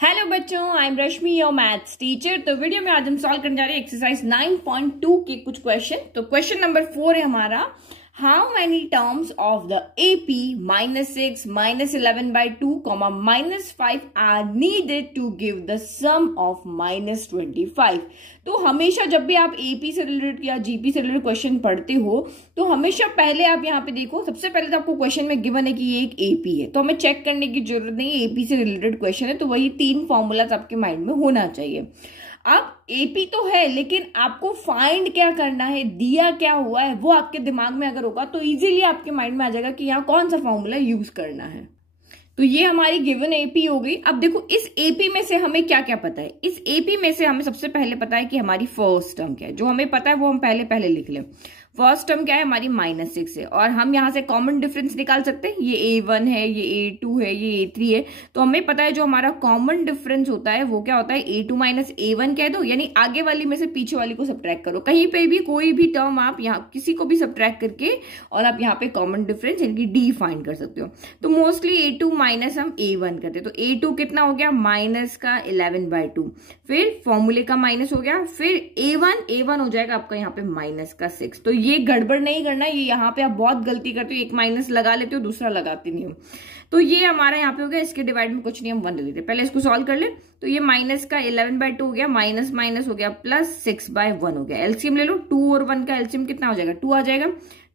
Hello बच्चों, I am Rashmi your maths teacher. तो video में आज हम सॉल्व करने जा रहे हैं एक्सरसाइज 9.2 के कुछ क्वेश्चन। तो क्वेश्चन नंबर 4 है हमारा, how many terms of the AP -6 -11/2 -5 are needed to give the sum of -25। तो हमेशा जब भी आप एपी से रिलेटेड या जीपी से रिलेटेड क्वेश्चन पढ़ते हो तो हमेशा पहले आप यहाँ पे देखो, सबसे पहले तो आपको क्वेश्चन में गिवन है कि ये एक एपी है, तो हमें चेक करने की जरूरत नहीं है, एपी से रिलेटेड क्वेश्चन है तो वही 3 फॉर्मूलाज आपके माइंड में होना चाहिए। अब एपी तो है लेकिन आपको फाइंड क्या करना है, दिया क्या हुआ है, वो आपके दिमाग में अगर होगा तो इजीली आपके माइंड में आ जाएगा कि यहाँ कौन सा फॉर्मूला यूज करना है। तो ये हमारी गिवन एपी हो गई। अब देखो इस एपी में से हमें क्या क्या पता है। इस एपी में से हमें सबसे पहले पता है कि हमारी फर्स्ट टर्म क्या है, जो हमें पता है वो हम पहले लिख लें। फर्स्ट टर्म क्या है हमारी -6 है, और हम यहां से कॉमन डिफरेंस निकाल सकते हैं। ये A1 है, ये A2 है, ये A3 है, तो हमें पता है जो हमारा कॉमन डिफरेंस होता है वो क्या होता है, A2 - A1 कह दो, यानी आगे वाली में से पीछे वाली को सब्ट्रैक्ट करो। कहीं पे भी कोई भी टर्म आप यहाँ किसी को भी सब्ट्रैक्ट करके और आप यहाँ पे कॉमन डिफरेंस यानी कि D फाइंड कर सकते हो। तो मोस्टली A2 माइनस हम A1 करते, तो A2 कितना हो गया माइनस का 11/2, फिर फॉर्मूले का माइनस हो गया, फिर A1 हो जाएगा आपका यहाँ पे माइनस का 6। तो ये गड़बड़ नहीं करना, ये यहाँ पे आप बहुत गलती करते हो, एक माइनस लगा लेते हो दूसरा लगाते नहीं हो। तो ये हमारा यहाँ पे हो गया, इसके डिवाइड में कुछ नहीं, हम 1 ले लेते। पहले इसको सॉल्व कर ले। तो ये माइनस का 11/2 हो गया, माइनस माइनस हो गया प्लस 6/1 हो गया। एलसीएम ले लो, 2 और 1 का एलसीएम कितना हो जाएगा, 2 आ जाएगा।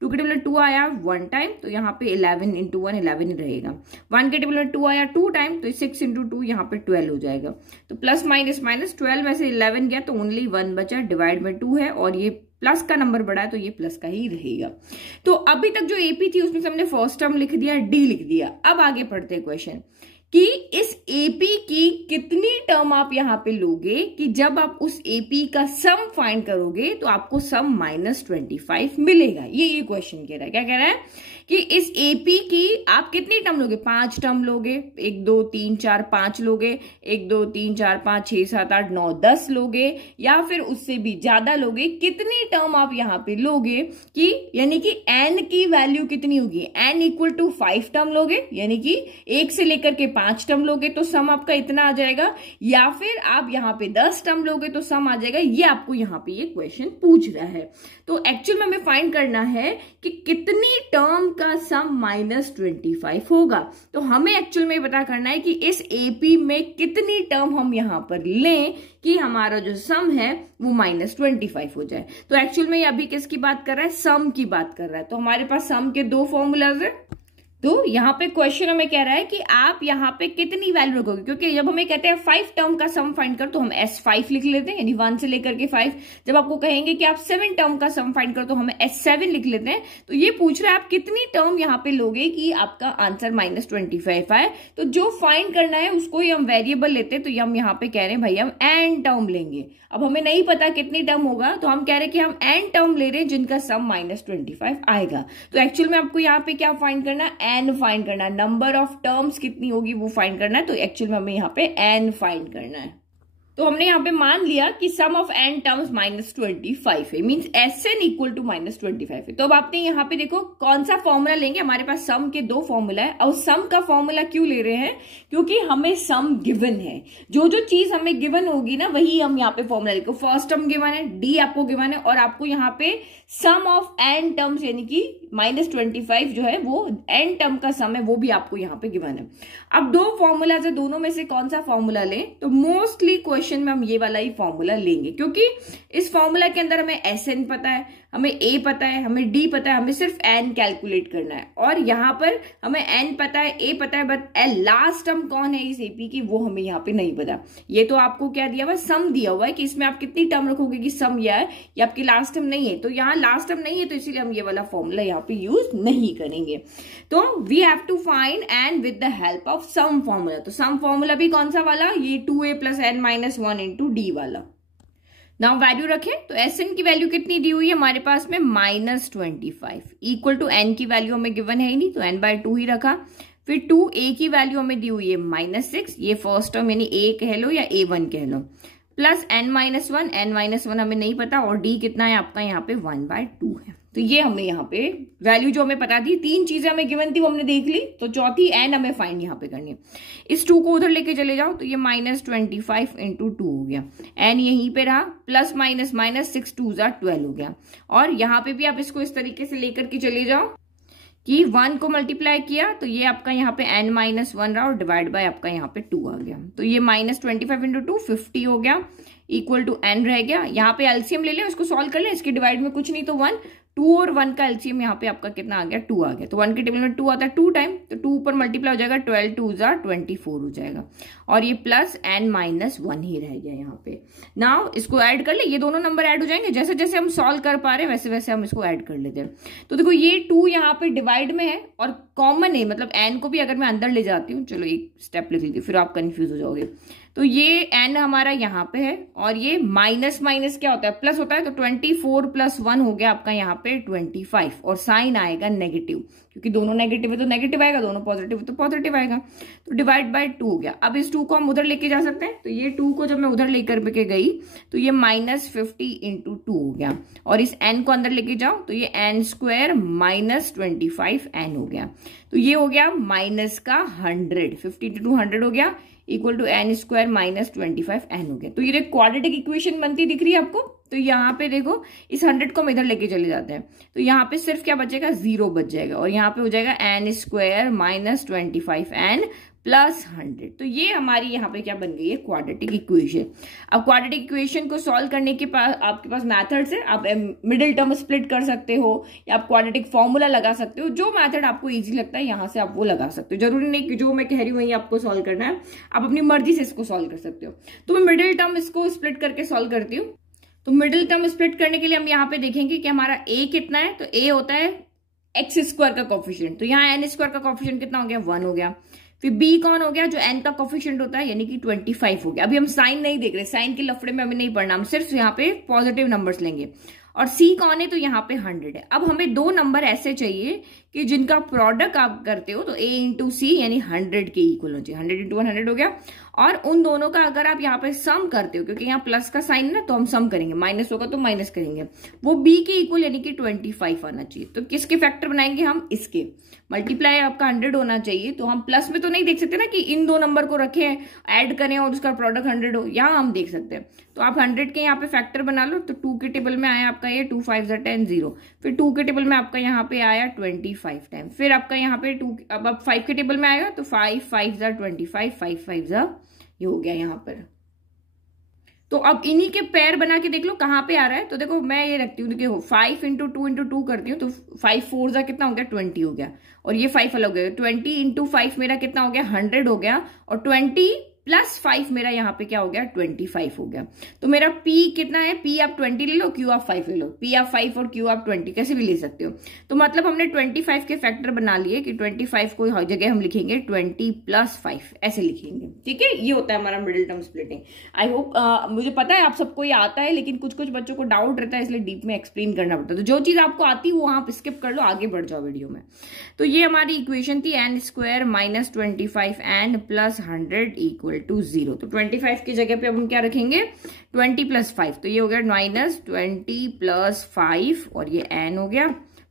2 के टेबल में 2 आया 1 टाइम, तो यहाँ पे 11 × 1 11 ही रहेगा। 1 के टेबल में 2 आया 2 टाइम, तो 6 × 2 यहाँ पे 12 हो जाएगा। तो प्लस माइनस माइनस 12 में से 11 गया तो ओनली 1 बचा, डिवाइड में 2 है और ये प्लस का नंबर बढ़ा है तो ये प्लस का ही रहेगा। तो अभी तक जो एपी थी उसमें से हमने फर्स्ट टर्म लिख दिया, डी लिख दिया। अब आगे पढ़ते हैं क्वेश्चन कि इस एपी की कितनी टर्म आप यहां पे लोगे कि जब आप उस एपी का सम फाइंड करोगे तो आपको सम -25 मिलेगा। ये क्वेश्चन कह रहा है, क्या कह रहा है कि इस एपी की आप कितनी टर्म लोगे, 5 टर्म लोगे, 1 2 3 4 5 लोगे, 1 2 3 4 5 6 7 8 9 10 लोगे, या फिर उससे भी ज्यादा लोगे। कितनी टर्म आप यहाँ पे लोगे कि यानी कि एन की वैल्यू कितनी होगी, एन = 5 टर्म लोगे, यानी कि 1 से लेकर के 5 टर्म लोगे तो सम आपका इतना आ जाएगा, या फिर आप यहाँ पे 10 टर्म लोगे तो सम आ जाएगा। ये आपको यहाँ पे ये क्वेश्चन पूछ रहा है। तो एक्चुअल में हमें फाइंड करना है कि कितनी टर्म का सम -25 होगा। तो हमें एक्चुअल में पता करना है कि इस एपी में कितनी टर्म हम यहां पर लें कि हमारा जो सम है वो -25 हो जाए। तो एक्चुअल में अभी किसकी बात कर रहा है, सम की बात कर रहा है। तो हमारे पास सम के 2 फॉर्मूलाज है। तो यहाँ पे क्वेश्चन हमें कह रहा है कि आप यहाँ पे कितनी वैल्यू रखोगे, क्योंकि जब हमें कहते हैं 5 टर्म का सम फाइंड कर तो हम S5 लिख लेते हैं, यानी 1 से लेकर के 5। जब आपको कहेंगे कि आप 7 टर्म का सम फाइंड कर तो हमें S7 लिख लेते हैं। तो ये पूछ रहा है आप कितनी टर्म यहाँ पे लोगे कि आपका आंसर -25 आए। तो जो फाइंड करना है उसको ही हम वेरिएबल लेते हैं, तो हम यहाँ पे कह रहे हैं भाई हम n टर्म लेंगे। अब हमें नहीं पता कितनी टर्म होगा तो हम कह रहे हैं कि हम n टर्म ले रहे हैं जिनका सम -25 आएगा। तो एक्चुअल में आपको यहाँ पे क्या फाइंड करना, n फाइंड करना, नंबर ऑफ टर्म्स कितनी होगी वो फाइंड करना है। तो एक्चुअल में हमें यहाँ पे n फाइंड करना है। तो हमने यहाँ पे मान लिया कि सम ऑफ n टर्म्स -25 है, मींस Sn = -25 है। तो अब आपने यहाँ पे देखो कौन सा फॉर्मूला लेंगे, हमारे पास सम के 2 फॉर्मूला है। और सम का फॉर्मूला क्यों ले रहे हैं, क्योंकि हमें सम गिवन है। जो चीज हमें गिवन होगी ना वही हम यहाँ पे फॉर्मूला लिखो। फर्स्ट टर्म गिवन है, डी आपको गिवन है, और आपको यहाँ पे सम ऑफ n टर्म्स यानी कि -25 जो है वो n टर्म का सम है, वो भी आपको यहाँ पे गिवन है। अब 2 फॉर्मूला है, दोनों में से कौन सा फॉर्मूला लें, तो मोस्टली क्वेश्चन में हम ये वाला ही फॉर्मूला लेंगे, क्योंकि इस फॉर्मूला के अंदर हमें Sn पता है, हमें A पता है, हमें D पता है, हमें सिर्फ n कैलकुलेट करना है। और यहाँ पर हमें n पता है, A पता है, बट लास्ट टर्म कौन है इस एपी की वो हमें यहाँ पे नहीं पता। ये तो आपको क्या दिया हुआ है, सम दिया हुआ है कि इसमें आप कितनी टर्म रखोगे कि सम यह है, ये आपकी लास्ट टर्म नहीं है। तो यहाँ लास्ट टर्म नहीं है तो इसीलिए हम ये वाला फॉर्मूला यहाँ पे यूज नहीं करेंगे। तो we have to find n with the help of sum formula. तो सम फॉर्मूला भी कौन सा वाला, ये 2a + n - 1 × d वाला। नाउ वैल्यू रखें तो Sn की वैल्यू कितनी दी हुई है हमारे पास में -25 इक्वल टू n की वैल्यू हमें गिवन है ही नहीं, तो n/2 ही रखा। फिर 2a की वैल्यू हमें दी हुई है -6, ये फर्स्ट टर्म यानी a कह लो या A1 कह लो, प्लस n - 1 हमें नहीं पता, और d कितना है आपका यहाँ पे 1/2 है। तो ये हमें यहाँ पे वैल्यू जो हमें पता थी, 3 चीजें हमें गिवन थी वो हमने देख ली, तो चौथी एन हमें फाइंड यहाँ पे करनी है। इस 2 को उधर लेके चले जाओ तो ये -25 इंटू 2 हो गया, एन यहीं पे रहा, प्लस माइनस माइनस 6 2 12 हो गया। और यहाँ पे भी आप इसको इस तरीके से लेकर के चले जाओ कि 1 को मल्टीप्लाई किया तो ये आपका यहाँ पे n-1 रहा और डिवाइड बाय आपका यहाँ पे 2 आ गया। तो ये -25 इंटू 2 50 हो गया, इक्वल टू n रह गया। यहाँ पे एलसीएम ले लें, उसको सॉल्व कर लें, इसके डिवाइड में कुछ नहीं तो 1, 2 और 1 का एलसीएम यहाँ पे आपका कितना आ गया, 2 आ गया। तो 1 के टेबल में 2 आता है 2 टाइम, तो 2 ऊपर मल्टीप्लाई हो जाएगा, 12 2 24 हो जाएगा, और ये प्लस n-1 ही रह गया यहाँ पे। नाउ इसको ऐड कर ले, ये दोनों नंबर ऐड हो जाएंगे, जैसे जैसे हम सॉल्व कर पा रहे हैं वैसे वैसे हम इसको ऐड कर लेते हैं। तो देखो ये 2 यहाँ पे डिवाइड में है और कॉमन है, मतलब n को भी अगर मैं अंदर ले जाती हूँ, चलो एक स्टेप लिख लीजिए फिर आप कंफ्यूज हो जाओगे। तो ये n हमारा यहाँ पे है और ये माइनस माइनस क्या होता है, प्लस होता है, तो 24 + 1 हो गया आपका यहाँ पे 25, और साइन आएगा नेगेटिव, क्योंकि दोनों नेगेटिव है तो नेगेटिव आएगा, दोनों पॉजिटिव है तो पॉजिटिव आएगा। तो डिवाइड बाय 2 हो गया। अब इस 2 को हम उधर लेके जा सकते हैं, तो ये 2 को जब मैं उधर लेकर के गई तो ये -50 इंटू 2 हो गया, और इस n को अंदर लेके जाओ तो ये n² -25 n हो गया। तो ये हो गया माइनस का 100, 50 इंटू 2 100 हो गया, इक्वल टू n² -25 n हो गया। तो ये क्वाड्रेटिक इक्वेशन बनती दिख रही है आपको। तो यहाँ पे देखो इस 100 को हम इधर लेके चले जाते हैं, तो यहाँ पे सिर्फ क्या बचेगा, 0 बच जाएगा, और यहाँ पे हो जाएगा n² -25 n प्लस 100। तो ये हमारी यहाँ पे क्या बन गई है, क्वाड्रेटिक इक्वेशन। अब क्वाड्रेटिक इक्वेशन को सॉल्व करने के पास आपके पास मैथड्स है, आप मिडिल टर्म स्प्लिट कर सकते हो या आप क्वाड्रेटिक फॉर्मूला लगा सकते हो, जो मैथड आपको इजी लगता है यहाँ से आप वो लगा सकते हो। जरूरी नहीं कि जो मैं कह रही हूँ वही आपको सॉल्व करना है, आप अपनी मर्जी से इसको सॉल्व कर सकते हो। तो मैं मिडिल टर्म इसको स्प्लिट करके सॉल्व करती हूँ। तो मिडिल टर्म स्प्लिट करने के लिए हम यहाँ पे देखेंगे कि हमारा a कितना है, तो a होता है x² का कोफिशिएंट, तो यहाँ n² का कोफिशिएंट कितना हो गया, 1 हो गया। फिर b कौन हो गया, जो n का कोफिशिएंट होता है, यानी कि 25 हो गया। अभी हम साइन नहीं देख रहे, साइन के लफड़े में अभी नहीं पढ़ना, हम सिर्फ यहाँ पे पॉजिटिव नंबर्स लेंगे। और c कौन है, तो यहाँ पे 100 है। अब हमें 2 नंबर ऐसे चाहिए कि जिनका प्रोडक्ट आप करते हो तो a इंटू सी यानी 100 के इक्वल हो जाए, 100 इंटू 100 हो गया। और उन दोनों का अगर आप यहाँ पे सम करते हो, क्योंकि यहाँ प्लस का साइन है ना, तो हम सम करेंगे, माइनस होगा तो माइनस करेंगे, वो b के इक्वल यानी कि 25 आना चाहिए। तो किसके फैक्टर बनाएंगे हम, इसके। मल्टीप्लाई आपका 100 होना चाहिए, तो हम प्लस में तो नहीं देख सकते ना कि इन 2 नंबर को रखें, ऐड करें और उसका प्रोडक्ट 100 हो, यहाँ हम देख सकते हैं। तो आप 100 के यहाँ पे फैक्टर बना लो, तो 2 के टेबल में आया आपका ये 2 5 10 0, फिर 2 के टेबल में आपका यहाँ पे आया 25 टाइम, फिर आपका यहाँ पे 2, अब 5 के टेबल में आएगा तो 5 5 25, 5 5 ये हो गया यहाँ पर। तो अब इन्हीं के पेयर बना के देख लो कहाँ पे आ रहा है। तो देखो मैं ये रखती हूँ, देखो 5 इंटू 2 इंटू 2 करती हूँ, तो 5 4 कितना हो गया, 20 हो गया, और ये 5 अलग हो गया। 20 इंटू 5 मेरा कितना हो गया, 100 हो गया, और 20 प्लस 5 मेरा यहाँ पे क्या हो गया, 25 हो गया। तो मेरा P कितना है, P आप 20 ले लो, Q आप 5 ले लो, P आप 5 और Q आप 20 कैसे भी ले सकते हो। तो मतलब हमने 25 के फैक्टर बना लिए कि 25 को हर जगह हम लिखेंगे 20 + 5 ऐसे लिखेंगे, ठीक है। ये होता है हमारा middle term splitting. I hope मुझे पता है आप सबको ये आता है, लेकिन कुछ कुछ बच्चों को डाउट रहता है, इसलिए डीप में एक्सप्लेन करना पड़ता है। तो जो चीज आपको आती है वो आप स्किप कर लो, आगे बढ़ जाओ वीडियो में। तो ये हमारी इक्वेशन थी n² -25 n plus 100 equal to 0। तो 25 की जगह पे अब हम क्या रखेंगे, 20 + 5, तो ये हो गया -20 + 5, और ये n हो गया,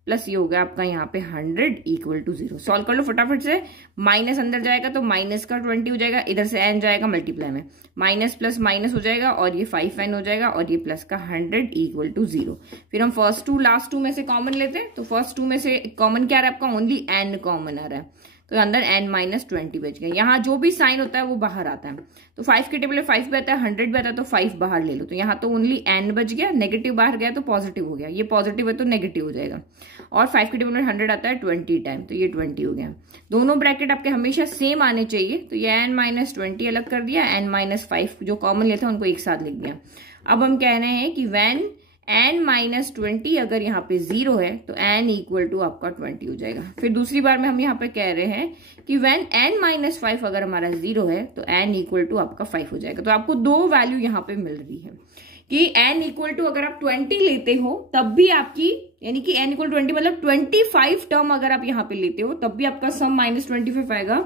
प्लस ये हो गया आपका यहाँ पे 100 इक्वल टू 0। सॉल्व कर लो फटाफट से, माइनस अंदर जाएगा तो माइनस का 20 हो जाएगा, इधर से n जाएगा मल्टीप्लाई में, माइनस प्लस माइनस हो जाएगा, और ये 5n हो जाएगा, और ये प्लस का 100 इक्वल टू 0। फिर हम फर्स्ट 2 लास्ट 2 में से कॉमन लेते हैं। तो फर्स्ट 2 में से कॉमन क्या आ रहा है आपका, ओनली n कॉमन आ रहा है, तो अंदर n -20 बच गया। यहाँ जो भी साइन होता है वो बाहर आता है। तो 5 के टेबल में 5 भी आता है, 100 भी आता है, तो 5 बाहर ले लो। तो यहाँ तो ओनली n बच गया, नेगेटिव बाहर गया तो पॉजिटिव हो गया, ये पॉजिटिव है तो नेगेटिव हो जाएगा। और 5 के टेबल में 100 आता है 20 टाइम, तो ये 20 हो गया। दोनों ब्रैकेट आपके हमेशा सेम आने चाहिए, तो ये n -20 अलग कर दिया, n -5 जो कॉमन लेते हैं उनको एक साथ लिख दिया। अब हम कह रहे हैं कि व्हेन n -20 अगर यहाँ पे 0 है तो n इक्वल टू आपका 20 हो जाएगा। फिर दूसरी बार में हम यहाँ पे कह रहे हैं कि व्हेन n -5 अगर हमारा 0 है तो n इक्वल टू आपका 5 हो जाएगा। तो आपको 2 वैल्यू यहाँ पे मिल रही है कि n इक्वल टू अगर आप 20 लेते हो तब भी आपकी, यानी कि n इक्वल 20 मतलब 25 टर्म अगर आप यहाँ पे लेते हो तब भी आपका सम -25 आएगा,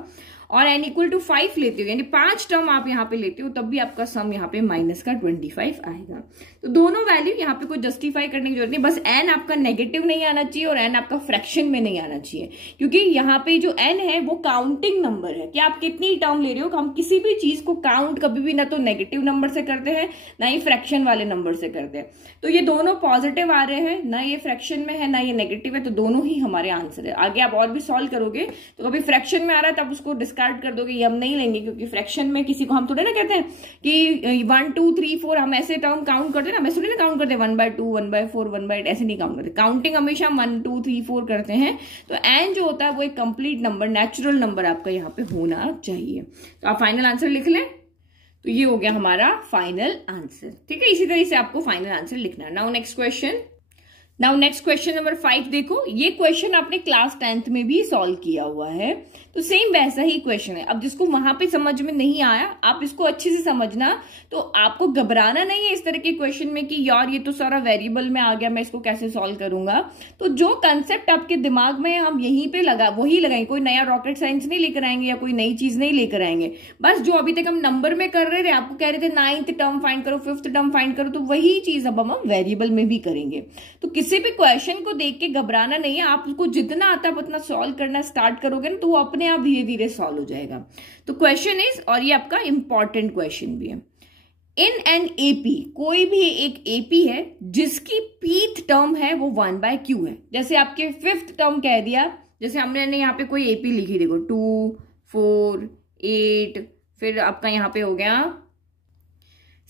और n इक्वल टू 5 लेते हो, यानी 5 टर्म आप यहाँ पे लेते हो, तब भी आपका सम यहाँ पे माइनस का 25 आएगा। तो दोनों वैल्यू यहाँ पे कोई जस्टिफाई करने की जरूरत नहीं, बस n आपका नेगेटिव नहीं आना चाहिए और n आपका फ्रैक्शन में नहीं आना चाहिए, क्योंकि यहाँ पे जो n है वो काउंटिंग नंबर है कि आप कितनी टर्म ले रहे हो। हम किसी भी चीज को काउंट कभी भी ना तो नेगेटिव नंबर से करते हैं ना ही फ्रैक्शन वाले नंबर से करते हैं। तो ये दोनों पॉजिटिव आ रहे हैं, ना ये फ्रैक्शन में है ना ये नेगेटिव है, तो दोनों ही हमारे आंसर है। आगे आप और भी सॉल्व करोगे तो कभी फ्रैक्शन में आ रहा है तब उसको डिस्कार्ड कर दोगे, ये हम नहीं लेंगे, क्योंकि फ्रैक्शन में किसी को हम थोड़े ना कहते हैं कि 1 2 3 4 हम ऐसे टर्म काउंट करते हैं ना, वैसे थोड़ी ना काउंट करते हैं 1/2 1/4 1/8 ऐसे नहीं काउंट करते। काउंटिंग हमेशा 1 2 3 4 करते हैं। तो एन जो होता है वो एक कंप्लीट नंबर, नेचुरल नंबर आपका यहाँ पे होना चाहिए। तो आप फाइनल आंसर लिख लें। तो ये हो गया हमारा फाइनल आंसर, ठीक है। इसी तरह से आपको फाइनल आंसर लिखना है। नाउ नेक्स्ट क्वेश्चन नंबर 5 देखो, ये क्वेश्चन आपने क्लास 10th में भी सॉल्व किया हुआ है, तो सेम वैसा ही क्वेश्चन है। अब जिसको वहां पे समझ में नहीं आया, आप इसको अच्छे से समझना, तो आपको घबराना नहीं है इस तरह के क्वेश्चन में कि यार ये तो सारा वेरिएबल में आ गया, मैं इसको कैसे सॉल्व करूंगा। तो जो कंसेप्ट आपके दिमाग में हम यहीं पे वही लगाएंगे, कोई नया रॉकेट साइंस नहीं लेकर आएंगे या कोई नई चीज नहीं लेकर आएंगे। बस जो अभी तक हम नंबर में कर रहे थे, आपको कह रहे थे 9th टर्म फाइंड करो 5th टर्म फाइंड करो, तो वही चीज अब हम वेरिएबल में भी करेंगे। तो किसी भी क्वेश्चन को देख के घबराना नहीं है, आप उसको जितना आता है उतना सॉल्व करना स्टार्ट करोगे ना, तो वो अपने आप धीरे धीरे सॉल्व हो जाएगा। तो क्वेश्चन इज, और ये आपका इंपॉर्टेंट क्वेश्चन भी है, इन एन एपी, कोई भी एक एपी है जिसकी पीथ टर्म है वो 1/q है। जैसे आपके 5th टर्म कह दिया, जैसे हमने यहाँ पे कोई एपी लिखी, देखो 2 4 8, फिर आपका यहाँ पे हो गया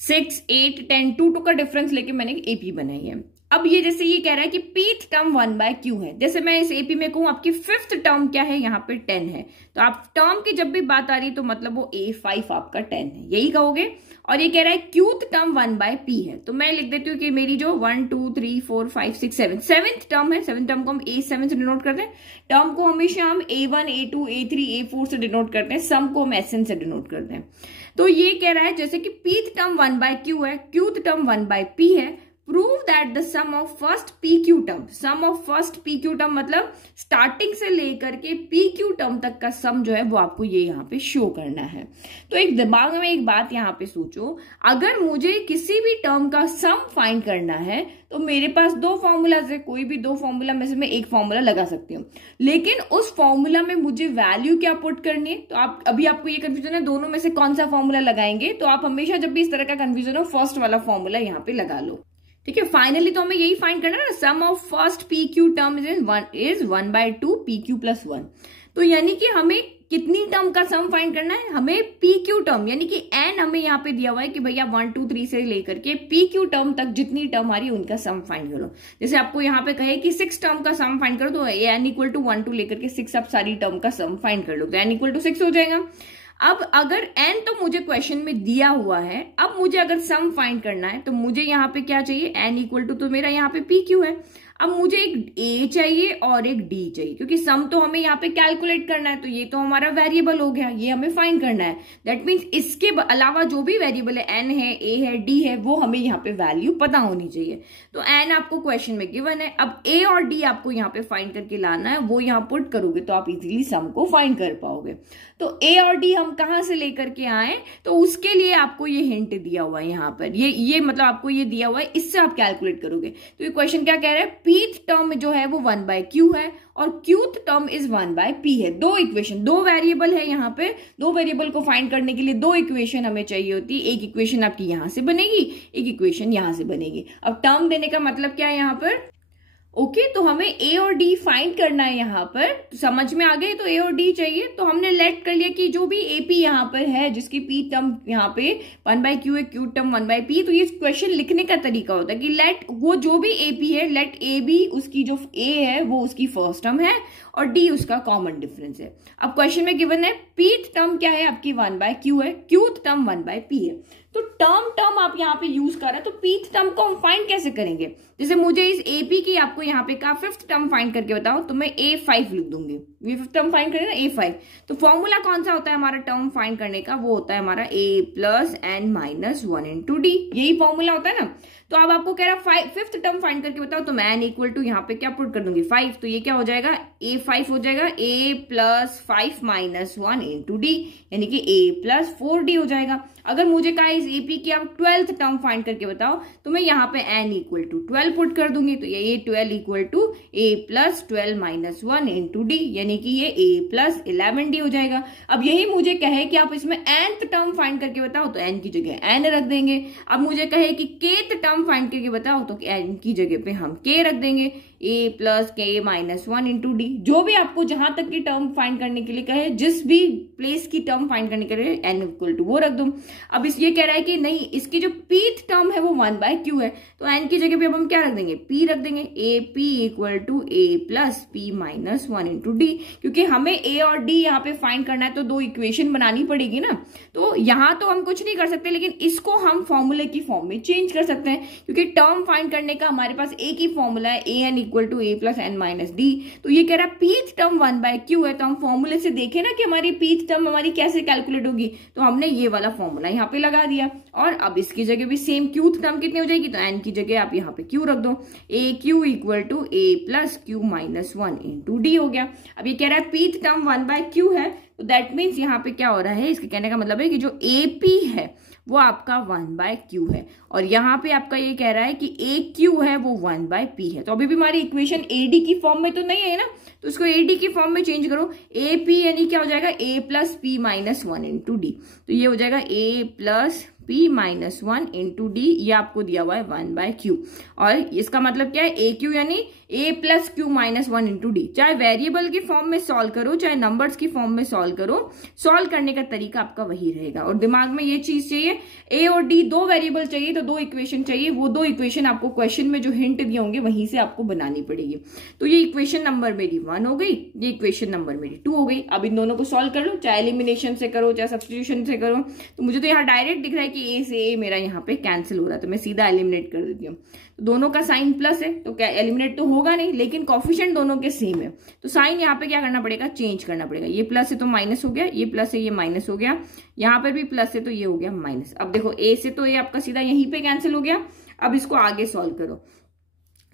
6 8 10, 2 का डिफरेंस लेके मैंने एपी बनाई है। अब ये जैसे ये कह रहा है कि पीथ टर्म 1/q है, जैसे मैं इस एपी में कहूं आपकी 5th टर्म क्या है, यहाँ पे 10 है, तो आप टर्म की जब भी बात आ रही तो मतलब वो A5 आपका 10 है, यही कहोगे। और ये कह रहा है क्यूथ टर्म 1/p है, तो मैं लिख देती हूँ कि मेरी जो 1 2 3 4 5 6 7 7th टर्म है, 7th टर्म को हम A7 से डिनोट करते हैं, टर्म को हमेशा हम A1 A2 A3 A4 से डिनोट करते हैं, सम को हम SN से डिनोट करते हैं। तो ये कह रहा है जैसे कि पीथ टर्म 1/q है, क्यूथ टर्म 1/p है, prove that the sum of first PQ term, sum of first PQ term मतलब स्टार्टिंग से लेकर के PQ टर्म तक का सम जो है वो आपको ये यहाँ पे शो करना है। तो एक दिमाग में एक बात यहाँ पे सोचो, अगर मुझे किसी भी टर्म का सम फाइंड करना है तो मेरे पास 2 फॉर्मूलाज है, कोई भी 2 फॉर्मूला में से मैं एक फॉर्मूला लगा सकती हूँ, लेकिन उस फॉर्मूला में मुझे वैल्यू क्या पुट करनी है। तो आपको ये कंफ्यूजन है दोनों में से कौन सा फॉर्मूला लगाएंगे, तो आप हमेशा जब भी इस तरह का कंफ्यूजन हो फर्स्ट वाला फॉर्मूला यहाँ पे लगा लो, ठीक है। फाइनली तो हमें यही फाइंड करना है ना, sum of first PQ term is 1/2 PQ + 1। तो यानी कि हमें कितनी टर्म का सम फाइंड करना है, हमें PQ टर्म, यानी कि n हमें यहाँ पे दिया हुआ है कि भैया 1 2 3 से लेकर के PQ टर्म तक जितनी टर्म आ रही है उनका सम फाइंड करो। जैसे आपको यहाँ पे कहे कि 6 टर्म का सम फाइंड करो, तो n = 1 2 लेकर के 6 आप सारी टर्म का सम फाइंड कर लो, तो n = 6 हो जाएगा। अब अगर n तो मुझे क्वेश्चन में दिया हुआ है, अब मुझे अगर सम फाइंड करना है तो मुझे यहाँ पे क्या चाहिए, n = तो मेरा यहाँ पे PQ है, अब मुझे एक A चाहिए और एक D चाहिए, क्योंकि सम तो हमें यहाँ पे कैलकुलेट करना है, तो ये तो हमारा वेरिएबल हो गया, ये हमें फाइंड करना है। दैट मीन्स इसके अलावा जो भी वेरिएबल है, n है A है D है, वो हमें यहाँ पे वैल्यू पता होनी चाहिए। तो n आपको क्वेश्चन में गिवन है, अब A और D आपको यहाँ पे फाइंड करके लाना है, वो यहाँ पुट करोगे तो आप इजीली सम को फाइंड कर पाओगे। तो A और D हम कहाँ से लेकर के आए, तो उसके लिए आपको ये हिंट दिया हुआ है यहाँ पर, ये मतलब आपको ये दिया हुआ है, इससे आप कैलकुलेट करोगे। तो ये क्वेश्चन क्या कह रहा है, पीथ टर्म जो है वो 1/q है और क्यूथ टर्म इज 1/p है। 2 इक्वेशन, 2 वेरिएबल है यहाँ पे, 2 वेरिएबल को फाइंड करने के लिए 2 इक्वेशन हमें चाहिए होती है। एक इक्वेशन आपकी यहां से बनेगी, एक इक्वेशन यहां से बनेगी। अब टर्म देने का मतलब क्या है यहाँ पर, ओके तो हमें A और D फाइंड करना है यहाँ पर, तो समझ में आ गए। तो A और D चाहिए, तो हमने लेट कर लिया कि जो भी AP यहाँ पर है, जिसकी P टर्म यहाँ पे 1/q है, Q टर्म 1/p, तो ये क्वेश्चन लिखने का तरीका होता है कि लेट वो जो भी AP है, लेट AB उसकी जो A है वो उसकी फर्स्ट टर्म है और D उसका कॉमन डिफरेंस है। अब क्वेश्चन में गिवन है पीथ टर्म क्या है आपकी 1/q है, क्यूथ टर्म 1/p है। तो टर्म आप यहाँ पे यूज कर रहे हैं, तो पीथ टर्म को हम फाइंड कैसे करेंगे। जैसे मुझे इस AP की आपको यहाँ पे कहा 5th टर्म फाइंड करके बताओ, तो मैं A5 लिख दूंगी, ये 5th टर्म फाइंड करें ना A5। तो फॉर्मूला कौन सा होता है हमारा टर्म फाइंड करने का, वो होता है हमारा A + n - 1 × D, यही फॉर्मूला होता है ना। तो अब आपको कह रहा है 5th टर्म फाइंड करके बताओ, तो मैं n = यहाँ पे क्या पुट कर दूंगी 5, तो ये क्या हो जाएगा A5 हो जाएगा, A + 5 - 1 इंटू डी, यानी कि a प्लस 4d हो जाएगा। अगर मुझे कहा इस AP की आप 12th टर्म फाइंड करके बताओ, तो मैं यहाँ पे n इक्वल टू 12 पुट कर दूंगी, तो ये 12 equal to a plus 12 minus 1 into D, यानी कि ये a प्लस 11d हो जाएगा। अब यही मुझे कहे कि आप इसमें nth टर्म फाइंड करके बताओ, तो n की जगह n रख देंगे। अब मुझे कहे कि kth टर्म फाइंड करके बताओ, तो n की जगह पे हम k रख देंगे, a plus k minus 1 into D. जो भी आपको जहां तक की टर्म फाइंड करने के लिए कहे, जिस भी प्लेस की टर्म फाइंड करने के लिए n इक्वल टू वो रख दो। अब इस ये कह रहा है कि नहीं, इसकी जो pth टर्म है वो 1/q है, तो n की जगह पे अब हम क्या रख देंगे, p रख देंगे, AP equal to a plus p minus 1 into D. क्योंकि हमें a और d यहाँ पे फाइंड करना है, तो दो इक्वेशन बनानी पड़ेगी ना। तो यहाँ तो हम कुछ नहीं कर सकते, लेकिन इसको हम फॉर्मूले की फॉर्म में चेंज कर सकते हैं, क्योंकि टर्म फाइंड करने का हमारे पास एक ही फॉर्मूला है, an equal to a plus n minus D. तो ये कह रहा है pth टर्म 1/q है, तो हम फॉर्मूले से देखें ना कि हमारी pth टर्म हमारी कैसे कैलकुलेट होगी, तो हमने ये वाला फॉर्मूला यहाँ पे लगा दिया। और अब इसकी जगह भी सेम qth टर्म कितनी हो जाएगी, तो n की जगह आप यहाँ पे q रख दो, aq equal to a plus q minus 1 into D हो गया। अब ये कह रहा है pth टर्म 1/q है, तो दैट मीन्स यहाँ पे क्या हो रहा है, इसके कहने का मतलब है कि जो AP है वो आपका 1/q है, और यहाँ पे आपका ये कह रहा है कि AQ है वो 1/p है। तो अभी भी हमारी इक्वेशन AD की फॉर्म में तो नहीं है ना, तो उसको AD की फॉर्म में चेंज करो, AP यानी क्या हो जाएगा, a plus p minus 1 into D. तो ये हो जाएगा a plus p minus 1 into D, ये आपको दिया हुआ है 1/q। और इसका मतलब क्या है, AQ यानी a plus q minus 1 into D. चाहे वेरिएबल की फॉर्म में सॉल्व करो, चाहे नंबर्स की फॉर्म में सॉल्व करो, सॉल्व करने का तरीका आपका वही रहेगा। और दिमाग में ये चीज चाहिए, a और d दो वेरिएबल चाहिए, तो दो इक्वेशन चाहिए, वो दो इक्वेशन आपको क्वेश्चन में जो हिंट दिए होंगे वहीं से आपको बनानी पड़ेगी। तो ये इक्वेशन नंबर मेरी 1 हो गई, ये इक्वेशन नंबर मेरी 2 हो गई। अब इन दोनों को सॉल्व कर लो, चाहे एलिमिनेशन से करो चाहे सब्स्टिट्यूशन से करो। तो मुझे तो यहाँ डायरेक्ट दिख रहा है कि a से a मेरा यहाँ पे कैंसिल हो रहा है, तो मैं सीधा एलिमिनेट कर देती हूँ। तो दोनों का साइन प्लस है, तो क्या एलिमिनेट तो होगा नहीं, लेकिन कॉफिशिएंट दोनों के सेम है, तो साइन यहाँ पे क्या करना पड़ेगा, चेंज करना पड़ेगा। ये प्लस है तो माइनस हो गया, ये प्लस है ये माइनस हो गया, यहाँ पर भी प्लस है तो ये हो गया माइनस। अब देखो a से तो ये आपका सीधा यहीं पे कैंसिल हो गया। अब इसको आगे सॉल्व करो,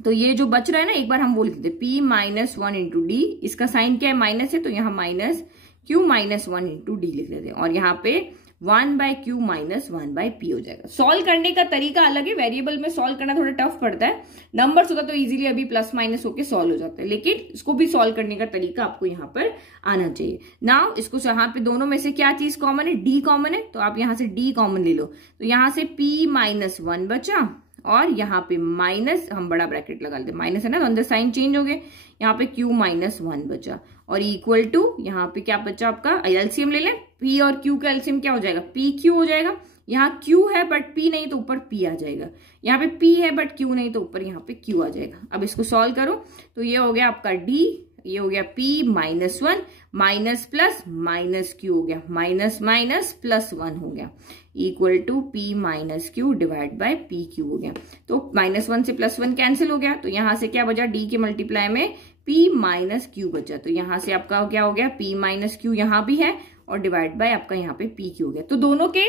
तो ये जो बच रहा है ना, एक बार हम बोल देते p माइनस 1 इंटू डी, इसका साइन क्या है, माइनस है, तो यहाँ minus q minus 1 into D लिख लेते हैं, और यहाँ पे 1/q माइनस 1/p हो जाएगा। सॉल्व करने का तरीका अलग है, वेरिएबल में सॉल्व करना थोड़ा टफ पड़ता है, नंबर्स होता तो इजीली अभी प्लस माइनस होके सॉल्व हो जाता है, लेकिन इसको भी सॉल्व करने का तरीका आपको यहाँ पर आना चाहिए। नाउ इसको यहाँ पे दोनों में से क्या चीज कॉमन है, d कॉमन है, तो आप यहाँ से d कॉमन ले लो, तो यहाँ से p माइनस 1 बचा, और यहाँ पे माइनस, हम बड़ा ब्रैकेट लगा लेते, माइनस है ना तो अंदर साइन चेंज हो गए, यहाँ पे q माइनस 1 बचा, और इक्वल टू यहाँ पे क्या बचा आपका, एलसीएम ले लें, p और q का एलसीएम क्या हो जाएगा, pq हो जाएगा। यहाँ q है बट p नहीं, तो ऊपर p आ जाएगा, यहाँ पे p है बट q नहीं, तो ऊपर यहाँ पे q आ जाएगा। अब इसको सॉल्व करो, तो ये हो गया आपका d, ये हो गया p minus 1, minus plus minus q हो गया, माइनस माइनस प्लस 1 हो गया, equal to p minus Q divide by P Q हो गया। तो माइनस 1 से प्लस 1 कैंसिल हो गया, तो यहाँ से क्या बचा, d के मल्टीप्लाई में p माइनस क्यू बचा, तो यहाँ से आपका क्या हो गया, p माइनस क्यू यहाँ भी है, और डिवाइड बाय आपका यहाँ पे पी क्यू हो गया। तो दोनों के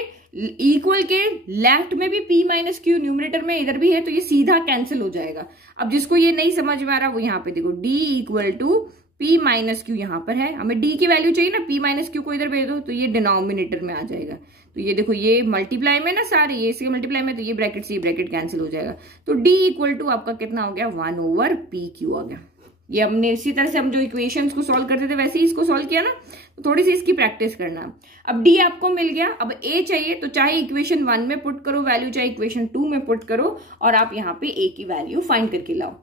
इक्वल के लेफ्ट में भी p माइनस क्यू न्यूमरेटर में इधर भी है, तो ये सीधा कैंसिल हो जाएगा। अब जिसको ये नहीं समझ में आ रहा वो यहाँ पे देखो, d equal to p minus Q यहाँ पर है, हमें d की वैल्यू चाहिए ना, p माइनस क्यू को इधर भेज दो, तो ये डिनोमिनेटर में आ जाएगा। तो ये देखो, ये मल्टीप्लाई में ना सारे, ये इसके मल्टीप्लाई में, तो ये ब्रैकेट से ये ब्रैकेट कैंसिल हो जाएगा। तो d इक्वल टू आपका कितना हो गया, 1/pq आ गया। ये हमने इसी तरह से हम जो इक्वेशंस को सॉल्व करते थे वैसे ही इसको सॉल्व किया ना, तो थोड़ी सी इसकी प्रैक्टिस करना। अब d आपको मिल गया, अब a चाहिए, तो चाहे इक्वेशन 1 में पुट करो वैल्यू, चाहे इक्वेशन 2 में पुट करो, और आप यहाँ पे a की वैल्यू फाइंड करके लाओ।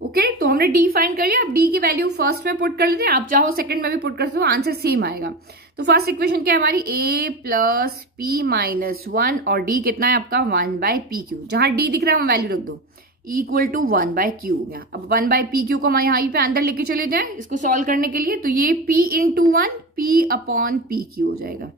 ओके, तो हमने d फाइंड कर लिया। अब d की वैल्यू फर्स्ट में पुट कर लेते हैं, आप चाहो सेकंड में भी पुट कर सकते हो, आंसर सेम आएगा। तो फर्स्ट इक्वेशन क्या है हमारी, a प्लस p माइनस 1, और d कितना है आपका 1/pq, जहां d दिख रहा है वहां वैल्यू रख दो, इक्वल टू 1/q हो गया। अब 1/pq को हम यहाँ पे अंदर लेके चले जाए इसको सॉल्व करने के लिए, तो ये p into 1 p upon pq हो जाएगा।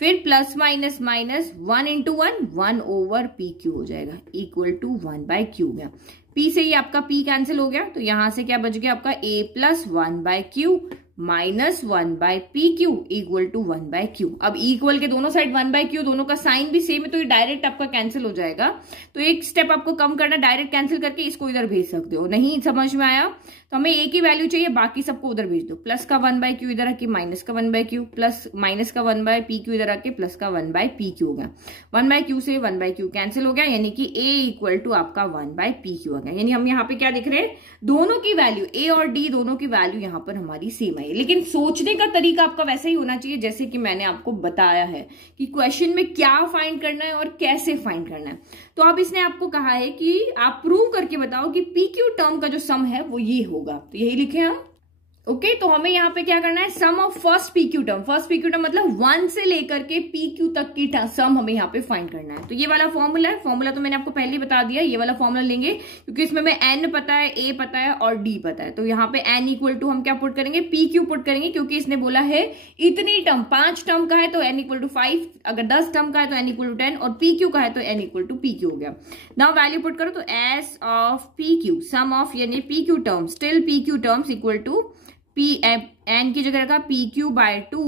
फिर plus minus minus 1 into 1/pq हो जाएगा, इक्वल टू 1/q हो गया। p से ही आपका p कैंसिल हो गया, तो यहां से क्या बच गया आपका a plus 1/q minus 1/pq equal to 1/q। अब इक्वल के दोनों साइड 1/q, दोनों का साइन भी सेम है, तो ये डायरेक्ट आपका कैंसिल हो जाएगा। तो एक स्टेप आपको कम करना, डायरेक्ट कैंसिल करके इसको इधर भेज सकते हो। नहीं समझ में आया तो हमें ए की वैल्यू चाहिए, बाकी सबको उधर भेज दो। प्लस का 1/q इधर आके माइनस का 1/q, प्लस माइनस का 1/pq इधर आके प्लस का 1/pq हो गया। 1/q से 1/q कैंसिल हो गया, यानी कि a इक्वल टू आपका 1/pq आ गया। यानी हम यहाँ पे क्या दिख रहे हैं, दोनों की वैल्यू a और d दोनों की वैल्यू यहाँ पर हमारी सेम है। लेकिन सोचने का तरीका आपका वैसा ही होना चाहिए जैसे कि मैंने आपको बताया है कि क्वेश्चन में क्या फाइंड करना है और कैसे फाइंड करना है। तो अब इसने आपको कहा है कि आप प्रूव करके बताओ कि pq टर्म का जो सम है वो ये होगा, तो यही लिखे हम। ओके, तो हमें यहाँ पे क्या करना है, sum of first PQ term. First PQ term मतलब 1 से लेकर के पीक्यू तक की सम हमें यहाँ पे फाइंड करना है। तो ये वाला फॉर्मूला है, फॉर्मूला तो मैंने आपको पहले ही बता दिया। ये वाला फॉर्मूला लेंगे क्योंकि इसमें हमें n पता है, a पता है और d पता है। तो यहाँ पे n इक्वल टू हम क्या पुट करेंगे, pq पुट करेंगे, क्योंकि इसने बोला है इतनी टर्म 5 टर्म का है तो n इक्वल टू 5, अगर 10 टर्म का है तो n इक्वल टू 10 और pq का है तो n इक्वल टू pq हो गया। नाउ वैल्यू पुट करो तो s of pq, sum of यानी pq term, still pq terms equal to n की जगह रखा pq/2,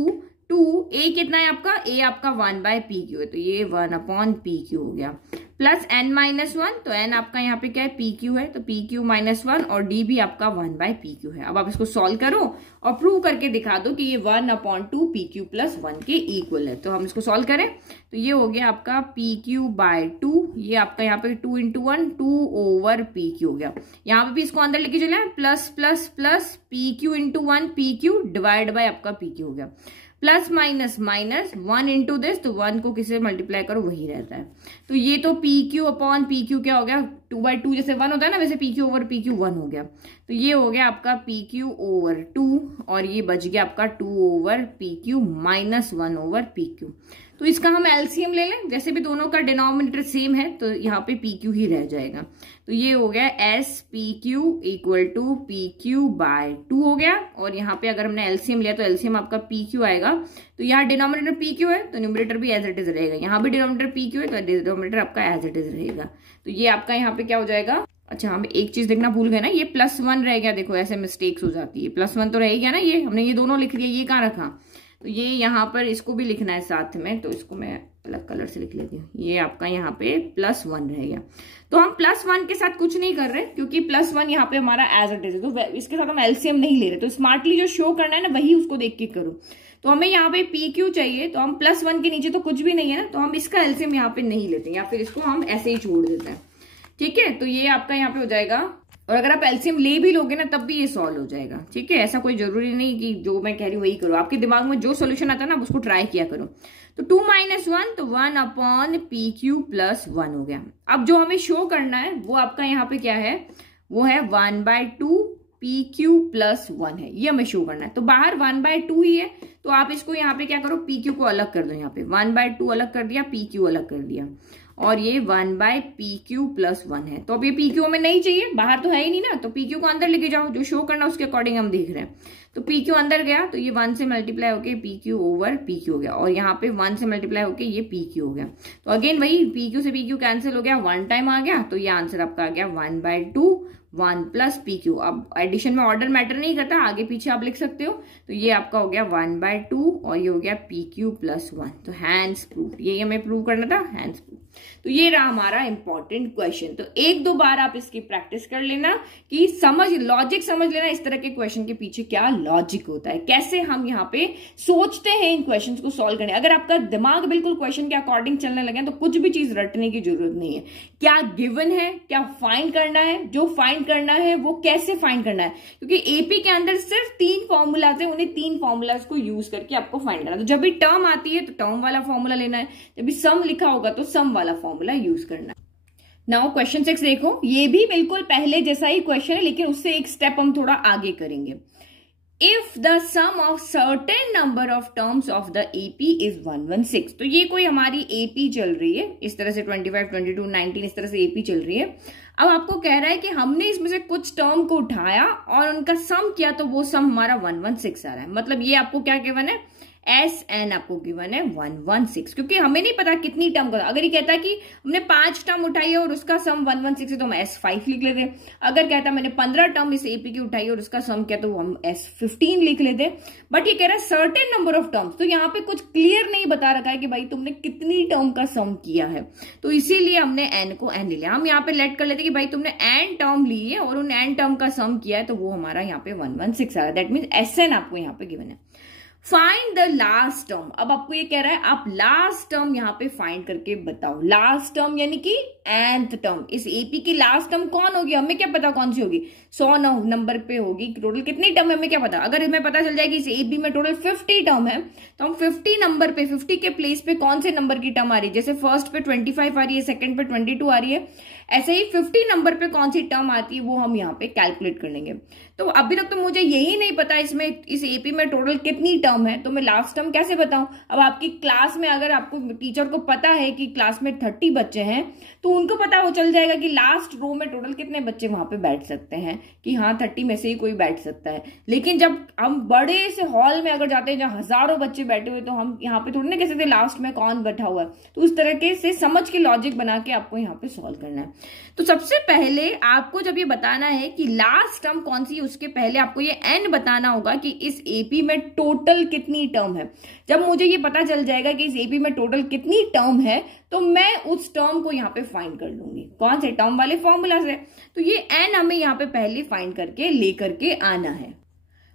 a कितना है आपका, a आपका 1/pq है, तो ये 1/pq हो गया। प्लस n-1, तो n आपका यहाँ पे क्या है, pq है, तो pq-1 और d भी आपका 1/pq है। अब आप इसको सॉल्व करो और प्रूव करके दिखा दो कि ये 1/2pq + 1 के इक्वल है। तो हम इसको सॉल्व करें तो ये हो गया आपका pq/2, ये आपका यहाँ पे 2 × 1 2/pq हो गया। यहाँ पे भी इसको अंदर लेके चले plus plus plus pq × 1 pq divide by आपका pq हो गया। Plus minus minus 1 into this, तो 1 को किसी से मल्टीप्लाई करो वही रहता है। तो ये तो pq/pq क्या हो गया, 2/2 जैसे 1 होता है ना, वैसे pq/pq 1 हो गया। तो ये हो गया आपका pq/2 और ये बच गया आपका 2/pq - 1/pq। तो इसका हम एलसीएम ले लें, वैसे भी दोनों का डिनोमिनेटर सेम है तो यहाँ पे pq ही रह जाएगा। तो ये हो गया spq = pq/2 हो गया। और यहाँ पे अगर हमने एलसीएम लिया तो एलसीएम आपका pq आएगा। तो यहाँ डिनोमिनेटर pq है तो न्यूमरेटर भी एज इट इज रहेगा, यहाँ भी डिनोमिनेटर pq है तो डिनोमिनेटर आपका एज इट इज रहेगा। तो ये आपका यहाँ पे क्या हो जाएगा, अच्छा हम एक चीज देखना भूल गए ना, ये +1 रह गया, देखो ऐसे मिस्टेक्स हो जाती है। +1 तो रह गया ना, ये हमने ये दोनों लिख लिया, ये कहाँ रखा, तो ये यहाँ पर इसको भी लिखना है साथ में, तो इसको मैं अलग कलर से लिख लेती हूँ। ये आपका यहाँ पे +1 रह गया। तो हम +1 के साथ कुछ नहीं कर रहे क्योंकि +1 यहाँ पे हमारा एज इट इज है, तो इसके साथ हम एलसीएम नहीं ले रहे। तो स्मार्टली जो शो करना है ना वही उसको देख के करो। तो हमें यहाँ पे pq चाहिए, तो हम +1 के नीचे तो कुछ भी नहीं है ना, तो हम इसका एलसीएम यहाँ पे नहीं लेते या फिर इसको हम ऐसे ही छोड़ देते हैं। ठीक है, तो ये आपका यहाँ पे हो जाएगा। और अगर आप एलसीएम ले भी लोगे ना तब भी ये सॉल्व हो जाएगा। ठीक है, ऐसा कोई जरूरी नहीं कि जो मैं कह रही हूँ वही करो, आपके दिमाग में जो सोल्यूशन आता है ना उसको ट्राई किया करो। तो 2 - 1 तो 1/pq + 1 हो गया। अब जो हमें शो करना है वो आपका यहाँ पे क्या है, वो है 1/2pq + 1 है, ये हमें शो करना है। तो बाहर 1/2 ही है, तो आप इसको यहाँ पे क्या करो, pq को अलग कर दो। यहाँ पे 1/2 अलग कर दिया, pq अलग कर दिया और ये 1/pq + 1 है। तो अब ये pq हमें नहीं चाहिए, बाहर तो है ही नहीं ना, तो pq को अंदर लेके जाओ, जो शो करना उसके अकॉर्डिंग हम देख रहे हैं। तो pq अंदर गया तो ये 1 से मल्टीप्लाई होके pq/pq हो गया और यहाँ पे 1 से मल्टीप्लाई होके ये pq हो गया। तो अगेन वही pq से pq कैंसिल हो गया, 1 टाइम आ गया, तो ये आंसर आपका आ गया 1/2 1 + pq। अब एडिशन में ऑर्डर मैटर नहीं करता, आगे पीछे आप लिख सकते हो। तो ये आपका हो गया 1/2 और ये हो गया pq + 1। तो हैंड्स प्रूफ, ये हमें प्रूव करना था, हैंड्स प्रूफ। तो ये रहा हमारा इंपॉर्टेंट क्वेश्चन। तो 1-2 बार आप इसकी प्रैक्टिस कर लेना कि लॉजिक समझ लेना इस तरह के क्वेश्चन के पीछे क्या लॉजिक होता है, कैसे हम यहाँ पे सोचते हैं इन क्वेश्चंस को सॉल्व करने। अगर आपका दिमाग बिल्कुल क्वेश्चन के अकॉर्डिंग चलने लगे तो कुछ भी चीज रटने की जरूरत नहीं है। क्या गिवन है, क्या फाइंड करना है, जो फाइंड करना है वो कैसे फाइंड करना है, क्योंकि एपी के अंदर सिर्फ 3 फॉर्मूलाज है, उन्हें 3 फॉर्मूलाज को यूज करके आपको फाइंड करना है। तो जब भी टर्म आती है तो टर्म वाला फॉर्मूला लेना है, जब भी सम लिखा होगा तो सम वाला फॉर्मूला यूज करना है। नाउ क्वेश्चन 6 देखो, ये भी बिल्कुल पहले जैसा ही क्वेश्चन है लेकिन उससे एक स्टेप हम थोड़ा आगे करेंगे। If the sum of certain number of terms of the AP is 116, तो ये कोई हमारी एपी चल रही है इस तरह से 25, 22, 19 इस तरह से एपी चल रही है। अब आपको कह रहा है कि हमने इसमें से कुछ टर्म को उठाया और उनका सम किया तो वो सम हमारा 116 आ रहा है। मतलब ये आपको क्या गिवन है, एस एन आपको गिवन है 116, क्योंकि हमें नहीं पता कितनी टर्म का। अगर ये कहता कि हमने 5 टर्म उठाई है और उसका सम 116 है तो हम S5 लिख लेते। अगर कहता मैंने 15 टर्म इस एपी की उठाई और उसका सम क्या, तो हम S15 लिख लेते। बट ये कह रहा है सर्टेन नंबर ऑफ टर्म्स, तो यहाँ पे कुछ क्लियर नहीं बता रखा है कि भाई तुमने कितनी टर्म का सम किया है, तो इसीलिए हमने एन को एन ले लिया। हम यहाँ पे लेट कर लेते कि भाई तुमने एन टर्म ली है और उन एन टर्म का सम किया है, तो वो हमारा यहाँ पे 116 आ रहा है। दैट मीन्स एस एन आपको यहाँ पे गिवन है। Find the last term. अब आपको ये कह रहा है आप लास्ट टर्म यहाँ पे फाइंड करके बताओ। लास्ट टर्म यानी कि nth टर्म। इस एपी की लास्ट टर्म कौन होगी, हमें क्या पता कौन सी होगी, 100 नंबर पे होगी। टोटल कितनी टर्म है हमें क्या पता। अगर हमें पता चल जाए कि इस एपी में टोटल 50 टर्म है, तो हम 50 नंबर पे 50 के प्लेस पे कौन से नंबर की टर्म आ रही है, जैसे फर्स्ट पे 25 आ रही है, सेकंड पे 22 आ रही है, ऐसे ही 50 नंबर पे कौन सी टर्म आती है वो हम यहाँ पे कैलकुलेट कर लेंगे। तो अभी तक तो मुझे यही नहीं पता इसमें इस एपी में टोटल कितनी टर्म है, तो मैं लास्ट टर्म कैसे बताऊं। अब आपकी क्लास में अगर आपको टीचर को पता है कि क्लास में 30 बच्चे हैं, तो उनको पता वो चल जाएगा कि लास्ट रो में टोटल कितने बच्चे वहां पे बैठ सकते हैं, कि हाँ 30 में से ही कोई बैठ सकता है। लेकिन जब हम बड़े से हॉल में अगर जाते हैं जहां हजारों बच्चे बैठे हुए, तो हम यहाँ पे थोड़ी ना कह सकते लास्ट में कौन बैठा हुआ है। तो उस तरह से समझ के लॉजिक बना के आपको यहाँ पे सॉल्व करना है। तो सबसे पहले आपको जब ये बताना है कि लास्ट टर्म कौन सी, उसके पहले आपको ये एन बताना होगा कि इस एपी में टोटल कितनी टर्म है। जब मुझे ये पता चल जाएगा कि इस एपी में टोटल कितनी टर्म है, तो मैं उस टर्म को यहाँ पे फाइंड कर लूंगी कौन से टर्म वाले फॉर्मूला से। तो ये एन हमें यहाँ पे पहले फाइंड करके लेकर के आना है।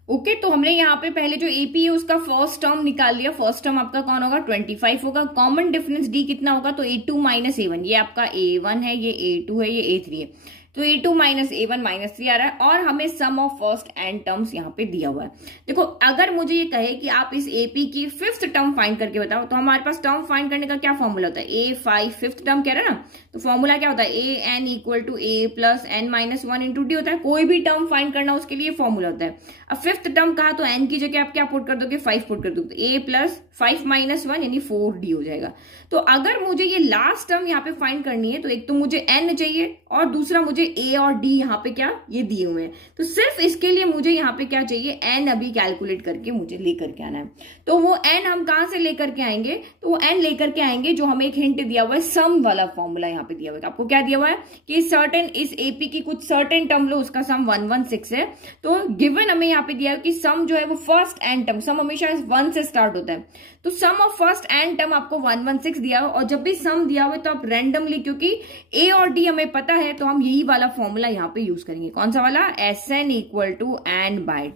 ओके, तो हमने यहाँ पे पहले जो एपी है उसका फर्स्ट टर्म निकाल लिया। फर्स्ट टर्म आपका कौन होगा, 25 होगा। कॉमन डिफरेंस डी कितना होगा, तो A2 माइनस A1। ये आपका A1 है, ये A2 है, ये A3 है। तो A2 माइनस A1 माइनस 3 आ रहा है। और हमें सम ऑफ फर्स्ट एंड टर्म्स यहाँ पे दिया हुआ है। देखो, अगर मुझे ये कहे कि आप इस एपी की 5th टर्म फाइंड करके बताओ, तो हमारे पास टर्म फाइंड करने का क्या फॉर्मूला होता है, A5 5th टर्म कह रहा है ना, तो फॉर्मूला क्या होता है, AN equal to A plus N minus 1 into D होता है। कोई भी टर्म फाइंड करना उसके लिए फॉर्मूला होता है। अब 5th टर्म कहा तो N की जगह आप क्या पुट कर दोगे, 5 पुट कर दोगे, A प्लस 5 माइनस 1 यानी 4D हो जाएगा। तो अगर मुझे ये लास्ट टर्म यहाँ पे फाइंड करनी है, तो एक तो मुझे N चाहिए और दूसरा मुझे A और D यहाँ पे क्या ये दिए हुए हैं। तो सिर्फ इसके लिए मुझे यहाँ पे क्या चाहिए, N अभी कैलकुलेट करके मुझे लेकर के आना है। तो वो N हम कहां से लेकर के आएंगे, तो वो N लेकर के आएंगे जो हमें एक हिंट दिया हुआ है, सम वाला फॉर्मूला यहाँ पे दिया हुआ है। आपको क्या दिया हुआ है कि सर्टेन इस एपी की कुछ सर्टेन टर्म लो, उसका सम 116 है। तो गिवन हमें यहाँ पे दिया है कि सम जो है वो फर्स्ट एंड टर्म, सम हमेशा 1 से स्टार्ट होता है, तो sum of first and term आपको 116 दिया हो। और जब भी सम दिया हुआ तो आप रैंडमली, क्योंकि ए और डी हमें पता है, तो हम यही वाला फॉर्मूला यहाँ पे यूज करेंगे। कौन सा वाला, Sn equal to N by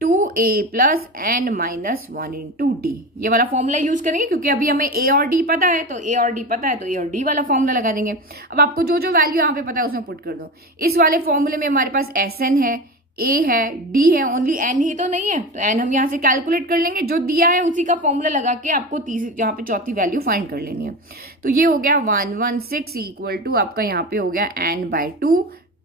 2A plus N minus 1 into D, ये वाला फॉर्मूला यूज करेंगे। क्योंकि अभी हमें A और D पता है, तो A और D पता है, तो A और D वाला फॉर्मूला लगा देंगे। अब आपको जो जो वैल्यू यहाँ पे पता है उसमें पुट कर दो। इस वाले फॉर्मूले में हमारे पास Sn है, A है, D है, ओनली N ही तो नहीं है, तो N हम यहाँ से कैलकुलेट कर लेंगे। जो दिया है उसी का फॉर्मूला लगा के आपको यहाँ पे चौथी वैल्यू फाइंड कर लेनी है। तो ये हो गया 116 इक्वल टू आपका यहाँ पे हो गया N बाय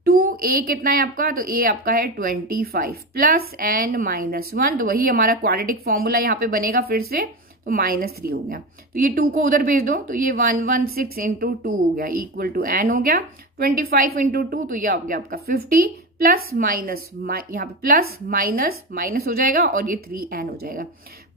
2A कितना है आपका, तो A आपका है 25 प्लस N माइनस 1, तो वही हमारा क्वाड्रेटिक फॉर्मूला यहाँ पे बनेगा फिर से, तो -3 हो गया। तो ये 2 को उधर भेज दो, तो ये 116 इंटू 2 हो गया इक्वल टू N हो गया 25 इंटू 2, तो ये हो गया आपका 50 प्लस माइनस, यहाँ पे प्लस माइनस माइनस हो जाएगा और ये 3N हो जाएगा,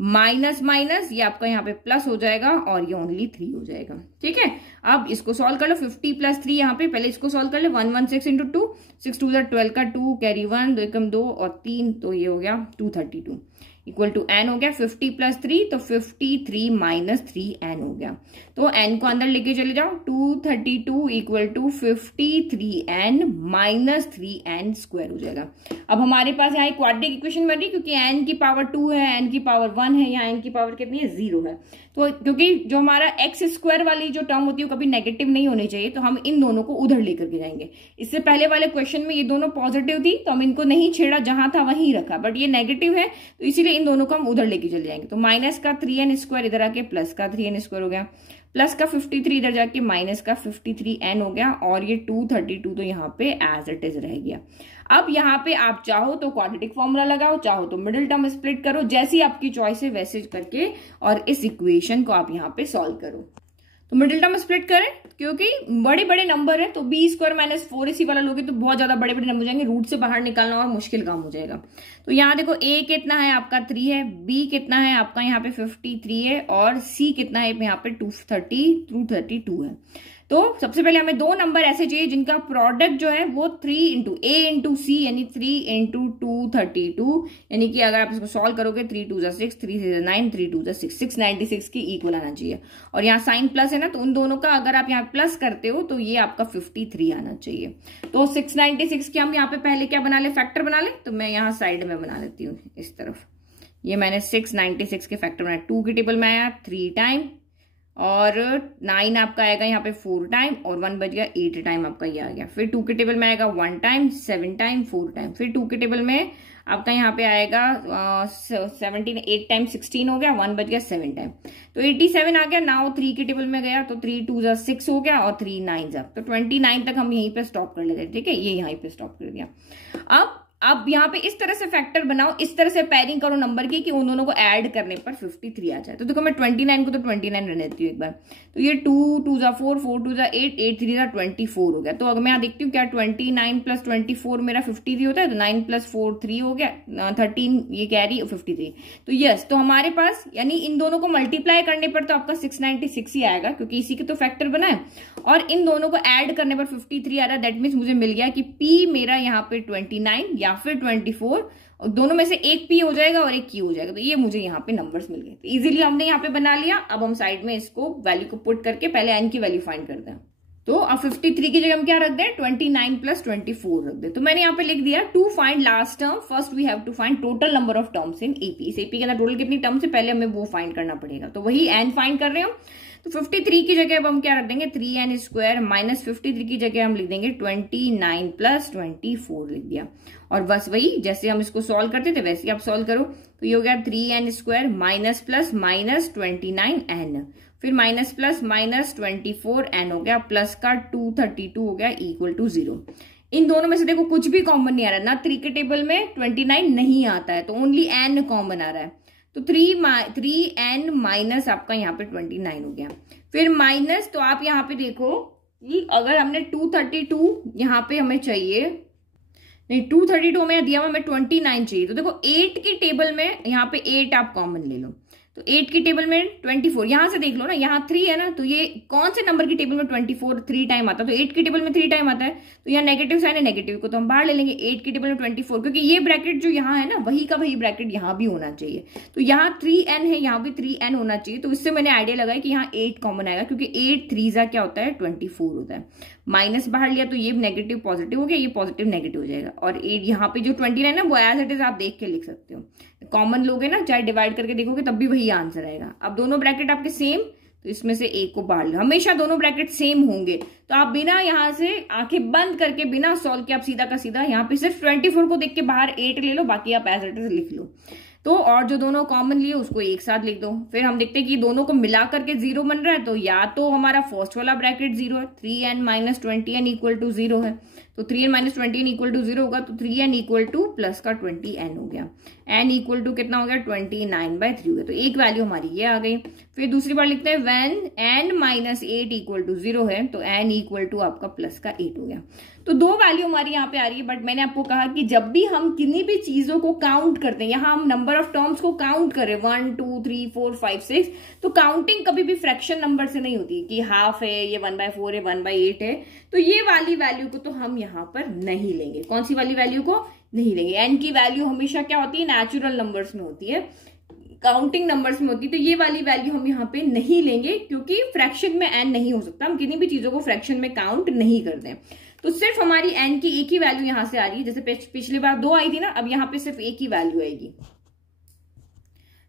माइनस माइनस ये आपका यहाँ पे प्लस हो जाएगा और ये ओनली 3 हो जाएगा। ठीक है, अब इसको सॉल्व कर लो। 50 प्लस 3 यहाँ पे पहले इसको सॉल्व कर ले। 116 इंटू 2, 6 2 12 का 2 कैरी 1 2 एकम 2 और 3, तो ये हो गया 232 इक्वल टू N हो गया 50 प्लस 3, तो 53 माइनस 3N हो गया। तो N को अंदर लेके चले जाओ, 232 equal to 53N minus 3N square हो जाएगा। अब हमारे पास यहाँ क्वाड्रेटिक इक्वेशन बन रही, क्योंकि N की पावर 2 है, N की पावर 1 है, यहाँ N की पावर कितनी है, 0 है। तो क्योंकि जो हमारा एक्स स्क्वायर वाली जो टर्म होती है वो कभी नेगेटिव नहीं होनी चाहिए, तो हम इन दोनों को उधर लेकर के जाएंगे। इससे पहले वाले क्वेश्चन में ये दोनों पॉजिटिव थी, तो हम इनको नहीं छेड़ा, जहां था वहीं रखा, बट ये नेगेटिव है, तो इसीलिए इन दोनों को हम उधर लेके चले जाएंगे। तो माइनस का 3N स्क्वायर इधर आके प्लस का 3N स्क्वायर हो गया, प्लस का 53 इधर जाके माइनस का 53N हो गया, और ये 232 तो यहाँ पे एज इट इज रह गया। अब यहाँ पे आप चाहो तो क्वाड्रेटिक फॉर्मूला लगाओ, चाहो तो मिडिल टर्म स्प्लिट करो, जैसी आपकी चॉइस है वैसे करके, और इस इक्वेशन को आप यहाँ पे सॉल्व करो। तो मिडिल टर्म स्प्लिट करें, क्योंकि बड़े बड़े नंबर है, तो बी स्क्वायर माइनस 4ac वाला लोगे तो बहुत ज्यादा बड़े बड़े नंबर हो जाएंगे, रूट से बाहर निकालना और मुश्किल काम हो जाएगा। तो यहाँ देखो a कितना है आपका 3 है, b कितना है आपका यहाँ पे 53 है, और c कितना है यहाँ पे 232 है। तो सबसे पहले हमें दो नंबर ऐसे चाहिए जिनका प्रोडक्ट जो है वो 3 इंटू a इंटू सी यानी 3 इंटू 232, यानी कि अगर आप इसको सॉल्व करोगे 3 2 जा 6, 3 6 9, 3 2 जा 6, 696 की इक्वल आना चाहिए। और यहाँ साइन प्लस है ना, तो उन दोनों का अगर आप यहाँ प्लस करते हो तो ये आपका 53 आना चाहिए। तो 696 की हम यहाँ पे पहले क्या बना ले, फैक्टर बना ले। तो मैं यहाँ साइड में बना लेती हूँ इस तरफ, ये मैंने 696 के फैक्टर बनाया। 2 की टेबल में आया 3 टाइम, और 9 आपका आएगा यहाँ पे 4 टाइम, और 1 बच गया 8 टाइम आपका ये आ गया। फिर 2 के टेबल में आएगा 1 टाइम, 7 टाइम, 4 टाइम। फिर 2 के टेबल में आपका यहाँ पे आएगा 17, 8 टाइम 16 हो गया, 1 बच गया 7 टाइम, तो 87 आ गया। नाउ 3 के टेबल में गया तो 3 2 जा 6 हो गया, और 3 9 जा, तो 29 तक हम यहीं पे स्टॉप कर लेते हैं। ठीक है, ये यहीं पे स्टॉप कर दिया। अब यहाँ पे इस तरह से फैक्टर बनाओ, इस तरह से पेयरिंग करो नंबर की कि उन दोनों को ऐड करने पर 53 आ जाए। तो देखो मैं 29 को तो 29 रहने देती हूँ एक बार, तो ये 2 2 जा 4, 4 2 जा 8, 8 3 जा 24 हो गया। तो अगर मैं यहाँ देखती हूँ क्या 29 प्लस 24 मेरा 53 होता है, तो 9 प्लस 4 3 हो गया, 13 ये कैरी 53। तो यस, तो हमारे पास यानी इन दोनों को मल्टीप्लाई करने पर तो आपका 696 ही आएगा, क्योंकि इसी के तो फैक्टर बना है, और इन दोनों को ऐड करने पर 53 आ रहा है। दैट मीन्स मुझे मिल गया कि P मेरा यहाँ पे 29 या फिर 24, और दोनों में से एक P हो जाएगा और एक Q हो जाएगा। तो ये मुझे यहाँ पे नंबर्स मिल गए। तो इजीली हमने यहाँ पे बना लिया। अब हम साइड में इसको वैल्यू को पुट करके पहले n की वैल्यू फाइंड करते हैं। तो अब 53 की जगह हम क्या रख दें, 29 प्लस 24 रख दें। तो मैंने यहाँ पे लिख दिया to find last term, first we have to find total number of terms in AP. इस एपी के अंदर टोटल कितनी टर्म्स है पहले हमें वो फाइंड करना पड़ेगा। तो वही n फाइंड कर रहे हो। तो 53 की जगह अब हम क्या रख देंगे, 3n स्क्वायर माइनस 53 की जगह हम लिख देंगे 29 प्लस 24 लिख दिया। और बस वही जैसे हम इसको सॉल्व करते थे वैसे ही आप सॉल्व करो। तो ये हो गया 3n square minus plus minus 29n, फिर माइनस प्लस माइनस 24n हो गया, प्लस का 232 हो गया इक्वल टू 0। इन दोनों में से देखो कुछ भी कॉमन नहीं आ रहा है ना, 3 के टेबल में 29 नहीं आता है, तो ओनली n कॉमन आ रहा है। तो 3n माइनस आपका यहाँ पे 29 हो गया, फिर माइनस, तो आप यहाँ पे देखो कि अगर हमने 232 यहाँ पे हमें चाहिए, नहीं 232 में दिया हुआ हमें 29 चाहिए। तो देखो 8 की टेबल में यहाँ पे 8 आप कॉमन ले लो, तो 8 की टेबल में 24, यहां से देख लो ना, यहाँ 3 है ना, तो ये कौन से नंबर की टेबल में 24 3 टाइम आता है, तो 8 की टेबल में 3 टाइम आता है, तो यहाँ नेगेटिव साइन है, नेगेटिव को तो हम बाहर ले लेंगे। 8 की टेबल में 24, क्योंकि ये ब्रैकेट जो यहाँ है ना वही का वही ब्रैकेट यहाँ भी होना चाहिए। तो यहाँ 3n है, यहाँ भी 3n होना चाहिए। तो इससे मैंने आइडिया लगाया कि यहाँ 8 कॉमन आएगा, क्योंकि 8 3 जा क्या होता है 24 होता है। माइनस बाहर लिया तो ये नेगेटिव पॉजिटिव हो गया, ये पॉजिटिव नेगेटिव हो जाएगा। और 8 यहाँ पे जो 29 है वो एज इट इज आप देख के लिख सकते हो, कॉमन लोगे ना चाहे डिवाइड करके देखोगे तब भी वही आंसर आएगा। अब दोनों ब्रैकेट आपके सेम, तो इसमें से एक को बाहर लो, हमेशा दोनों ब्रैकेट सेम होंगे। तो आप बिना यहाँ से आंखें बंद करके बिना सॉल्व के आप सीधा का सीधा यहाँ पे सिर्फ 24 को देख के बाहर 8 ले लो, बाकी आप एज इट इज लिख लो। तो और जो दोनों कॉमन लिए उसको एक साथ लिख दो। फिर हम देखते हैं कि दोनों को मिला करके 0 बन रहा है, तो या तो हमारा फर्स्ट वाला ब्रैकेट 0 है, 3n minus 20n equal to 0 है, तो 3n minus 20n equal to 0 होगा, तो 3n इक्वल टू प्लस का 20n हो गया, n इक्वल टू कितना हो गया 29/3 हो गया। तो एक वैल्यू हमारी ये आ गई। फिर दूसरी बार लिखते हैं when n minus 8 equal to 0 है, तो n इक्वल टू आपका प्लस का 8 हो गया। तो दो वैल्यू हमारी यहाँ पे आ रही है। बट मैंने आपको कहा कि जब भी हम किन्हीं भी चीजों को काउंट करते हैं, यहाँ हम नंबर ऑफ टर्म्स को काउंट करें 1 2 3 4 5 6, तो काउंटिंग कभी भी फ्रैक्शन नंबर से नहीं होती कि हाफ है, ये 1/4 है, 1/8 है। तो ये वाली वैल्यू को तो हम यहाँ पर नहीं लेंगे। कौन सी वाली वैल्यू को नहीं लेंगे? एन की वैल्यू हमेशा क्या होती है, नेचुरल नंबर्स में होती है, काउंटिंग नंबर्स में होती है। तो ये वाली वैल्यू हम यहाँ पे नहीं लेंगे, क्योंकि फ्रैक्शन में एन नहीं हो सकता, हम किन्हीं भी चीजों को फ्रैक्शन में काउंट नहीं करते। तो सिर्फ हमारी एन की एक ही वैल्यू यहां से आ रही है, जैसे पिछली बार 2 आई थी ना, अब यहाँ पे सिर्फ एक ही वैल्यू आएगी।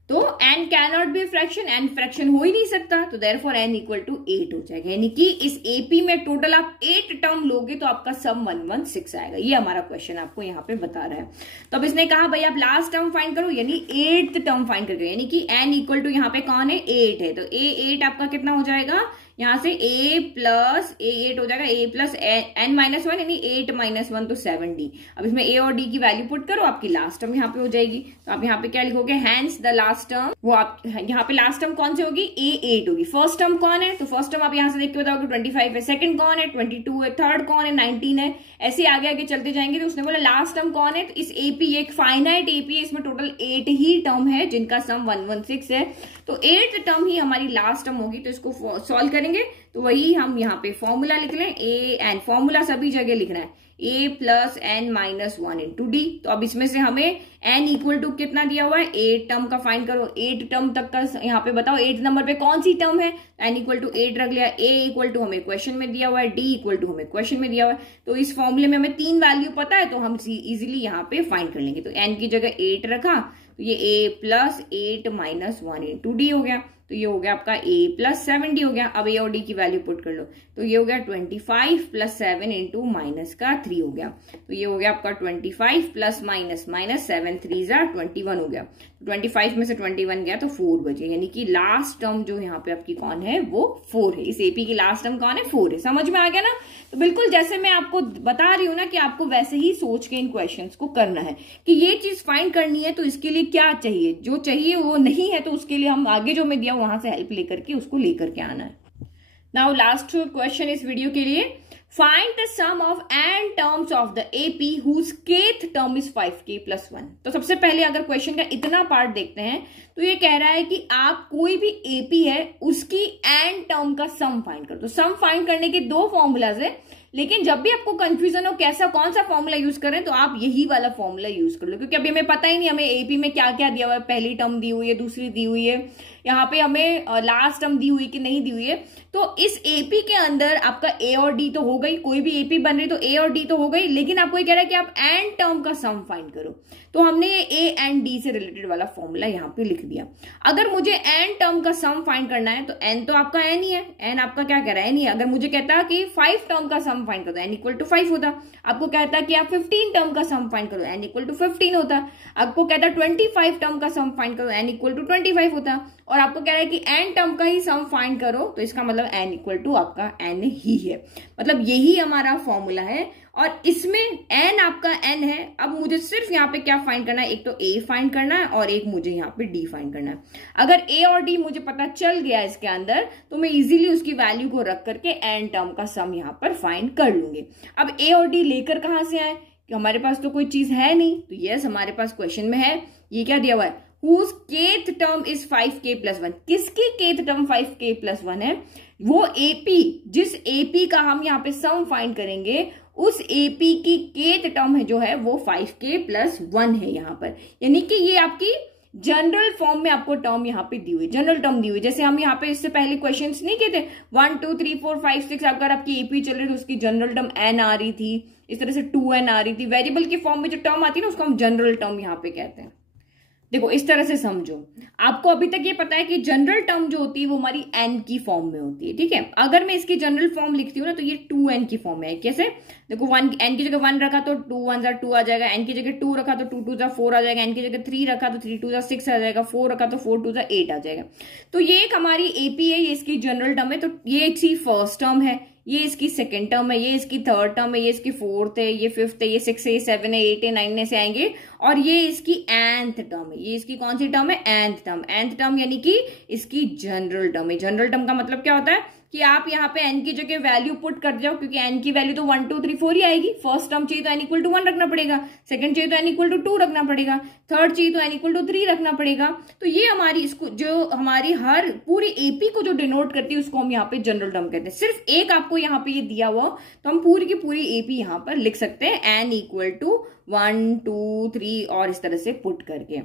तो n cannot be fraction, n fraction हो ही नहीं सकता, तो देयरफॉर n इक्वल टू 8 हो जाएगा। यानी कि इस एपी में टोटल आप 8 टर्म लोगे तो आपका सम 116 आएगा। ये हमारा क्वेश्चन आपको यहाँ पे बता रहा है। तो अब इसने कहा भाई आप लास्ट टर्म फाइंड करो, यानी 8th टर्म फाइंड करो, यानी कि n इक्वल टू यहाँ पे कौन है 8 है, तो 8 आपका कितना हो जाएगा, यहाँ से a प्लस a 8 हो जाएगा, a प्लस n माइनस 1 यानी 8 माइनस 1 तो 7d। अब इसमें a और d की वैल्यू पुट करो, आपकी लास्ट टर्म यहाँ पे हो जाएगी। तो आप यहाँ पे क्या लिखोगे, हैंस द लास्ट टर्म, वो आप यहाँ पे लास्ट टर्म कौन सी होगी, a 8 होगी। फर्स्ट टर्म कौन है, तो फर्स्ट टर्म आप यहाँ से देख के बताओगे 25 है, सेकंड कौन है 22 है, थर्ड कौन है 19 है, ऐसे आगे आगे चलते जाएंगे। तो उसने बोला लास्ट टर्म कौन है, तो इस AP एक फाइनाइट AP है, इसमें टोटल 8 ही टर्म है जिनका सम 116 है। तो 8th टर्म ही हमारी लास्ट टर्म होगी। तो इसको सॉल्व करेंगे तो वही हम यहाँ पे फॉर्मूला लिख लें, a एन, फॉर्मूला सभी जगह लिखना है, a plus n minus 1 into D. तो अब इसमें से हमें n इक्वल टू कितना दिया हुआ है, 8 टर्म का फाइंड करो। 8 टर्म तक का यहाँ पे बताओ 8 नंबर पे कौन सी टर्म है, n इक्वल टू 8 रख लिया, a इक्वल टू हमें क्वेश्चन में दिया हुआ है, d इक्वल टू हमें क्वेश्चन में दिया हुआ है। तो इस फॉर्मूले में हमें 3 वैल्यू पता है तो हम इजिली यहाँ पे फाइंड कर लेंगे। तो n की जगह 8 रखा तो ये a plus 8 minus 1 into D हो गया। तो ये हो गया आपका a प्लस 7d हो गया। अब a और d की वैल्यू पुट कर लो, तो ये हो गया 25 प्लस 7 इंटू माइनस का 3 हो गया। तो ये हो गया आपका 25 प्लस माइनस माइनस 7 3 जा 21 हो गया। 25 में से 21 गया तो 4 बचे, यानी कि लास्ट टर्म जो यहाँ पे आपकी कौन है वो 4 है। इस AP की लास्ट टर्म कौन है, 4 है। समझ में आ गया ना। तो बिल्कुल जैसे मैं आपको बता रही हूं ना कि आपको वैसे ही सोच के इन क्वेश्चंस को करना है कि ये चीज फाइंड करनी है तो इसके लिए क्या चाहिए, जो चाहिए वो नहीं है तो उसके लिए हम आगे जो मैं दिया वहां से हेल्प लेकर के उसको लेकर के आना है। नाउ लास्ट क्वेश्चन इस वीडियो के लिए, find the sum of n terms of the AP whose kth term is 5k plus 1। तो सबसे पहले अगर क्वेश्चन का इतना पार्ट देखते हैं तो ये कह रहा है कि आप कोई भी AP है उसकी n टर्म का सम फाइंड करो। तो सम फाइंड करने के 2 फॉर्मूलाज है, लेकिन जब भी आपको कंफ्यूजन हो कैसा कौन सा फॉर्मूला यूज करें तो आप यही वाला फॉर्मूला यूज कर लो, क्योंकि अभी हमें पता ही नहीं हमें AP में क्या क्या दिया हुआ है, पहली टर्म दी हुई है, दूसरी दी हुई है, यहाँ पे हमें लास्ट टर्म दी हुई कि नहीं दी हुई है। तो इस AP के अंदर आपका A और D तो हो गई, कोई भी AP बन रही तो A और D तो हो गई, लेकिन आपको ये कह रहा है कि आप n टर्म का सम फाइंड करो। तो हमने ये A एंड D से रिलेटेड वाला फॉर्मूला यहाँ पे लिख दिया। अगर मुझे n टर्म का सम फाइंड करना है तो n तो आपका n ही है, n आपका क्या कह रहा है, n ही है। अगर मुझे कहता है कि 5 टर्म का सम फाइंड करो, n इक्वल टू 5 होता। आपको कहता है कि आप 15 टर्म का सम फाइंड करो, n इक्वल टू 15 होता। आपको कहता है 25 टर्म का सम फाइंड करो, n इक्वल टू 25 होता। और आपको कह रहा है कि n टर्म का ही सम फाइंड करो, तो इसका मतलब n इक्वल टू आपका n ही है। मतलब यही हमारा फॉर्मूला है और इसमें n आपका n है। अब मुझे सिर्फ यहाँ पे क्या फाइंड करना है, एक तो a फाइंड करना है और एक मुझे यहाँ पे d फाइंड करना है। अगर a और d मुझे पता चल गया इसके अंदर तो मैं इजीली उसकी वैल्यू को रख करके n टर्म का सम यहाँ पर फाइंड कर लूंगी। अब a और d लेकर कहाँ से आए, कि हमारे पास तो कोई चीज है नहीं। तो यस, हमारे पास क्वेश्चन में है, ये क्या दिया हुआ है, whose kth term is 5k plus 1। किसकी kth टर्म 5k plus 1 है, वो AP, जिस AP का हम यहाँ पे सम फाइंड करेंगे उस AP की kth टर्म है जो है वो 5k plus 1 है यहाँ पर। यानी कि ये आपकी जनरल फॉर्म में आपको टर्म यहाँ पे दी हुई, जनरल टर्म दी हुई। जैसे हम यहाँ पे इससे पहले क्वेश्चंस नहीं किए थे, 1 2 3 4 5 6, अगर आपकी AP चल रही थी उसकी जनरल टर्म n आ रही थी, इस तरह से 2n आ रही थी। वेरिएबल की फॉर्म में जो टर्म आती है ना उसको हम जनरल टर्म यहाँ पे कहते हैं। देखो इस तरह से समझो, आपको अभी तक ये पता है कि जनरल टर्म जो होती है वो हमारी n की फॉर्म में होती है, ठीक है। अगर मैं इसकी जनरल फॉर्म लिखती हूँ ना तो ये 2n की फॉर्म में है। कैसे, देखो 1 n की जगह 1 रखा तो 2 1 जा 2 आ जाएगा, n की जगह 2 रखा तो 2 2 जा 4 आ जाएगा, n की जगह 3 रखा तो 3 2 जा 6 आ जाएगा, 4 रखा तो 4 2 जा 8 आ जाएगा। तो ये एक हमारी AP है, ये इसकी जनरल टर्म है। तो ये इसकी फर्स्ट टर्म है, ये इसकी सेकंड टर्म है, ये इसकी थर्ड टर्म है, ये इसकी फोर्थ है, ये फिफ्थ है, ये 6 है, ये 7 है, 8 है, 9 से आएंगे। और ये इसकी nth टर्म है, ये इसकी कौन सी टर्म है, nth टर्म। nth टर्म यानी कि इसकी जनरल टर्म है। जनरल टर्म का मतलब क्या होता है कि आप यहाँ पे n की जगह वैल्यू पुट कर जाओ, क्योंकि n की वैल्यू तो 1 2 3 4 ही आएगी। फर्स्ट टर्म चाहिए तो n इक्वल टू 1 रखना पड़ेगा, सेकंड चाहिए तो n इक्वल टू 2 रखना पड़ेगा, थर्ड चाहिए तो n इक्वल टू 3 रखना पड़ेगा। तो ये हमारी इसको जो हमारी हर पूरी AP को जो डिनोट करती है उसको हम यहाँ पे जनरल टर्म कहते हैं। सिर्फ एक आपको यहाँ पे ये दिया हुआ तो हम पूरी की पूरी AP यहाँ पर लिख सकते हैं, n इक्वल टू 1 2 3 और इस तरह से पुट करके।